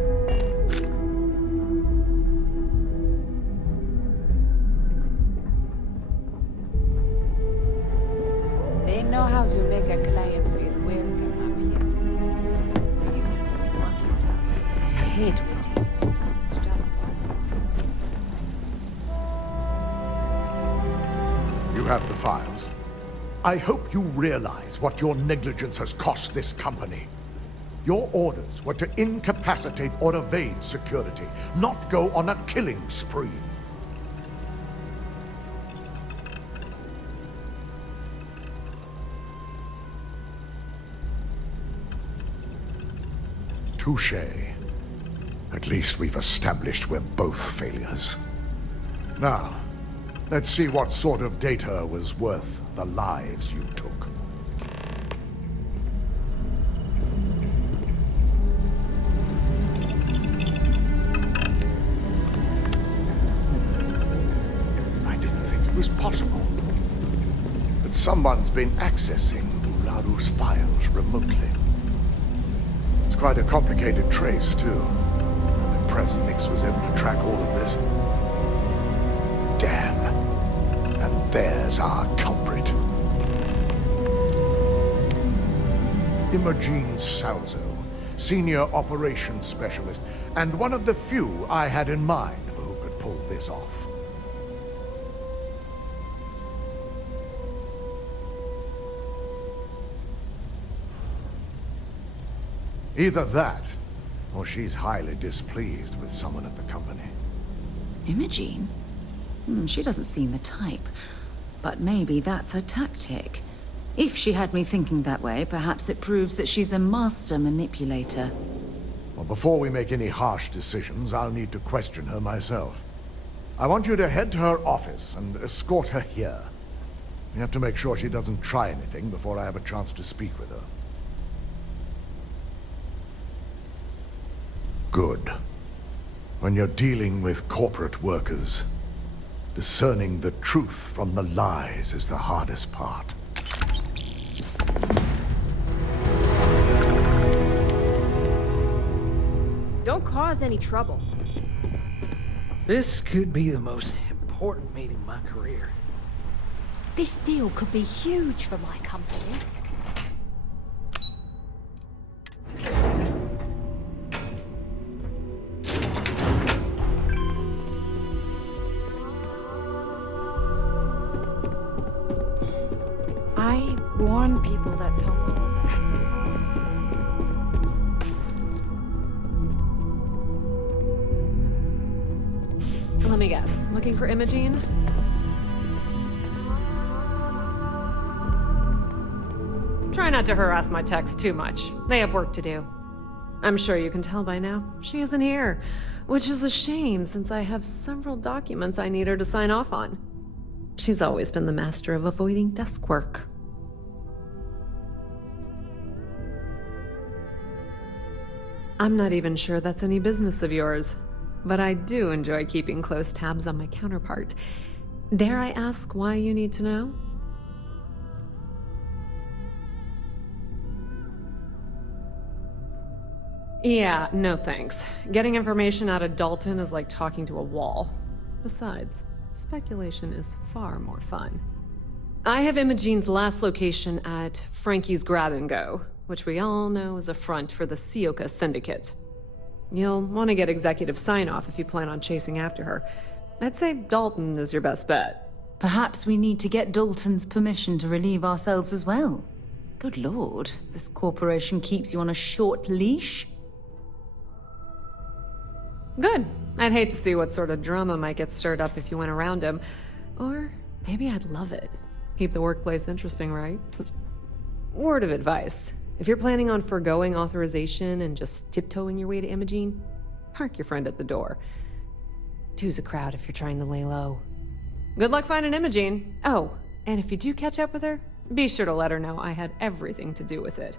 They know how to make a client feel welcome up here. You can be lucky. I hate waiting. It's just You have the files. I hope you realize what your negligence has cost this company. Your orders were to incapacitate or evade security, not go on a killing spree. Touché. At least we've established we're both failures. Now, let's see what sort of data was worth the lives you took. I didn't think it was possible. But someone's been accessing Ularu's files remotely. It's quite a complicated trace, too. I'm impressed Nix was able to track all of this. Damn. And there's our culprit. Imogen Salzo, Senior Operations Specialist, and one of the few I had in mind for who could pull this off. Either that, or she's highly displeased with someone at the company. Imogene? She doesn't seem the type. But maybe that's her tactic. If she had me thinking that way, perhaps it proves that she's a master manipulator. Well, before we make any harsh decisions, I'll need to question her myself. I want you to head to her office and escort her here. We have to make sure she doesn't try anything before I have a chance to speak with her. Good. When you're dealing with corporate workers, discerning the truth from the lies is the hardest part. don't cause any trouble. This could be the most important meeting of my career. This deal could be huge for my company. I warned people that Tomo was a Yes, looking for Imogene? Try not to harass my techs too much. They have work to do. I'm sure you can tell by now, she isn't here, which is a shame since I have several documents I need her to sign off on. She's always been the master of avoiding desk work. I'm not even sure that's any business of yours, but I do enjoy keeping close tabs on my counterpart. Dare I ask why you need to know? Yeah, no thanks. Getting information out of Dalton is like talking to a wall. Besides, speculation is far more fun. I have Imogene's last location at Frankie's Grab and Go, which we all know is a front for the Sioka Syndicate. You'll want to get executive sign-off if you plan on chasing after her. I'd say Dalton is your best bet. Perhaps we need to get Dalton's permission to relieve ourselves as well. Good lord, this corporation keeps you on a short leash. Good. I'd hate to see what sort of drama might get stirred up if you went around him. Or maybe I'd love it. Keep the workplace interesting, right? Word of advice. If you're planning on forgoing authorization and just tiptoeing your way to Imogene, park your friend at the door. Two's a crowd if you're trying to lay low. Good luck finding Imogene. Oh, and if you do catch up with her, be sure to let her know I had everything to do with it.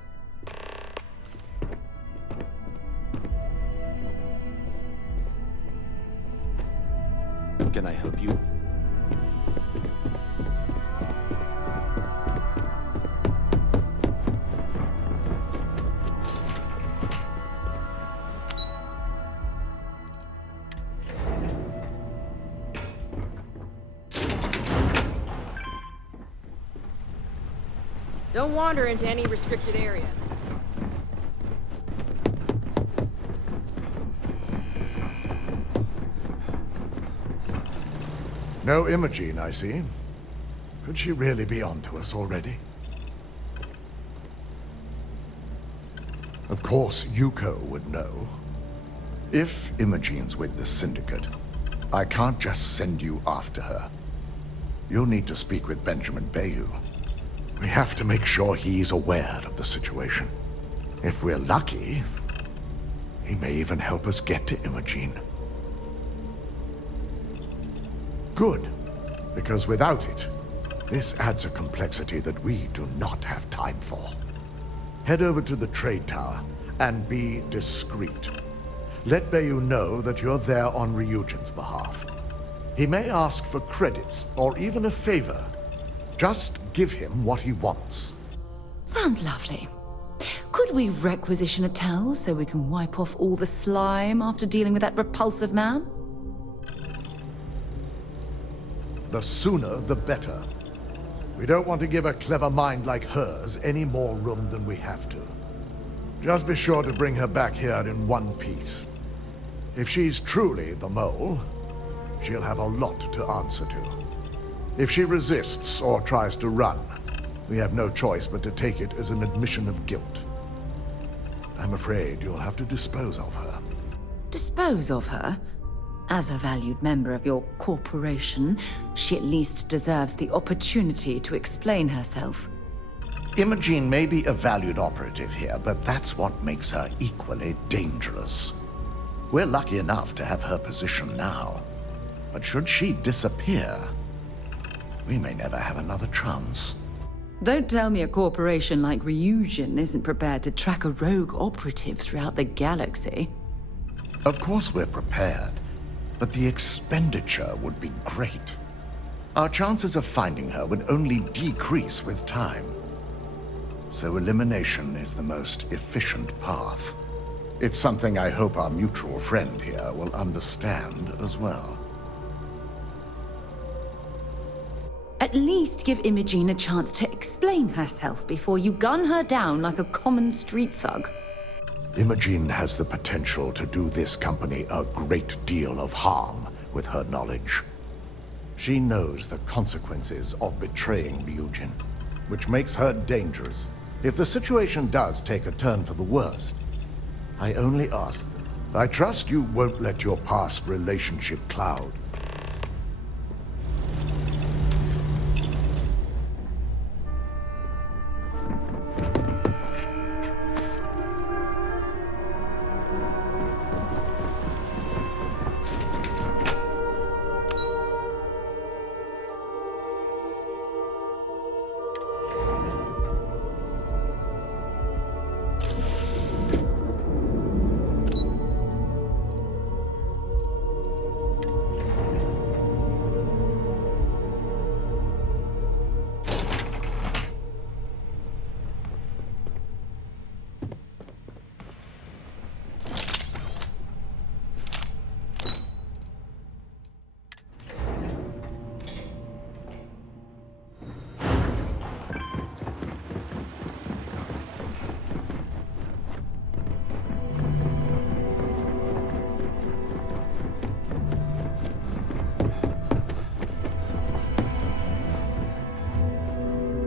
Can I help you? Don't wander into any restricted areas. No Imogene, I see. Could she really be onto us already? Of course, Yuko would know. If Imogene's with the Syndicate, I can't just send you after her. You'll need to speak with Benjamin Bayou. We have to make sure he's aware of the situation. If we're lucky, he may even help us get to Imogene. Good, because without it, this adds a complexity that we do not have time for. Head over to the trade tower and be discreet. Let Bayou know that you're there on Ryujin's behalf. He may ask for credits or even a favor. Just give him what he wants. Sounds lovely. Could we requisition a towel so we can wipe off all the slime after dealing with that repulsive man? The sooner, the better. We don't want to give a clever mind like hers any more room than we have to. Just be sure to bring her back here in one piece. If she's truly the mole, she'll have a lot to answer to. If she resists or tries to run, we have no choice but to take it as an admission of guilt. I'm afraid you'll have to dispose of her. Dispose of her? As a valued member of your corporation, she at least deserves the opportunity to explain herself. Imogene may be a valued operative here, but that's what makes her equally dangerous. We're lucky enough to have her position now. But should she disappear, we may never have another chance. Don't tell me a corporation like Ryujin isn't prepared to track a rogue operative throughout the galaxy. Of course we're prepared, but the expenditure would be great. Our chances of finding her would only decrease with time. So elimination is the most efficient path. It's something I hope our mutual friend here will understand as well. At least give Imogene a chance to explain herself before you gun her down like a common street thug. Imogene has the potential to do this company a great deal of harm with her knowledge. She knows the consequences of betraying Ryujin, which makes her dangerous. If the situation does take a turn for the worst, I only ask. I trust you won't let your past relationship cloud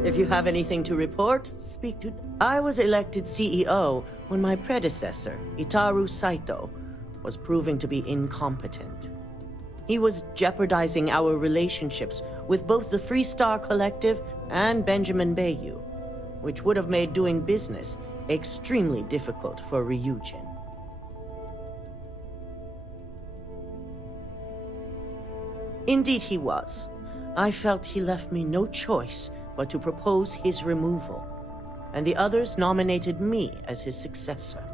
If you have anything to report, speak to... I was elected CEO when my predecessor, Itaru Saito, was proving to be incompetent. He was jeopardizing our relationships with both the Freestar Collective and Benjamin Bayou, which would have made doing business extremely difficult for Ryujin. Indeed he was. I felt he left me no choice but to propose his removal, and the others nominated me as his successor.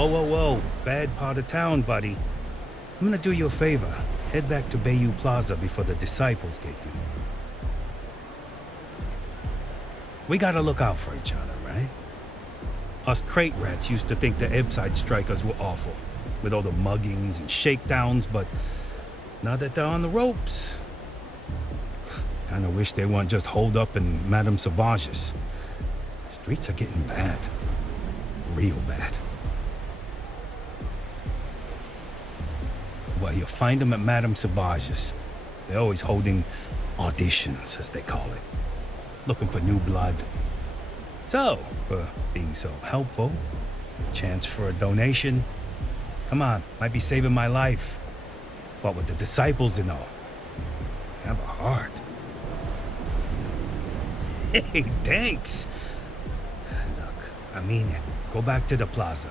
Whoa, whoa, whoa. Bad part of town, buddy. I'm gonna do you a favor. Head back to Bayou Plaza before the disciples get you. We gotta look out for each other, right? Us crate rats used to think the Ebbside strikers were awful, with all the muggings and shakedowns, but now that they're on the ropes, kinda wish they weren't just holed up in Madame Sauvage's. Streets are getting bad. Real bad. Well, you'll find them at Madame Sauvage's. They're always holding auditions, as they call it. Looking for new blood. So, for being so helpful, chance for a donation. Come on, might be saving my life. What with the disciples and all. You have a heart. Hey, thanks. Look, I mean it. Go back to the plaza.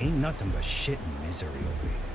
Ain't nothing but shit and misery over here.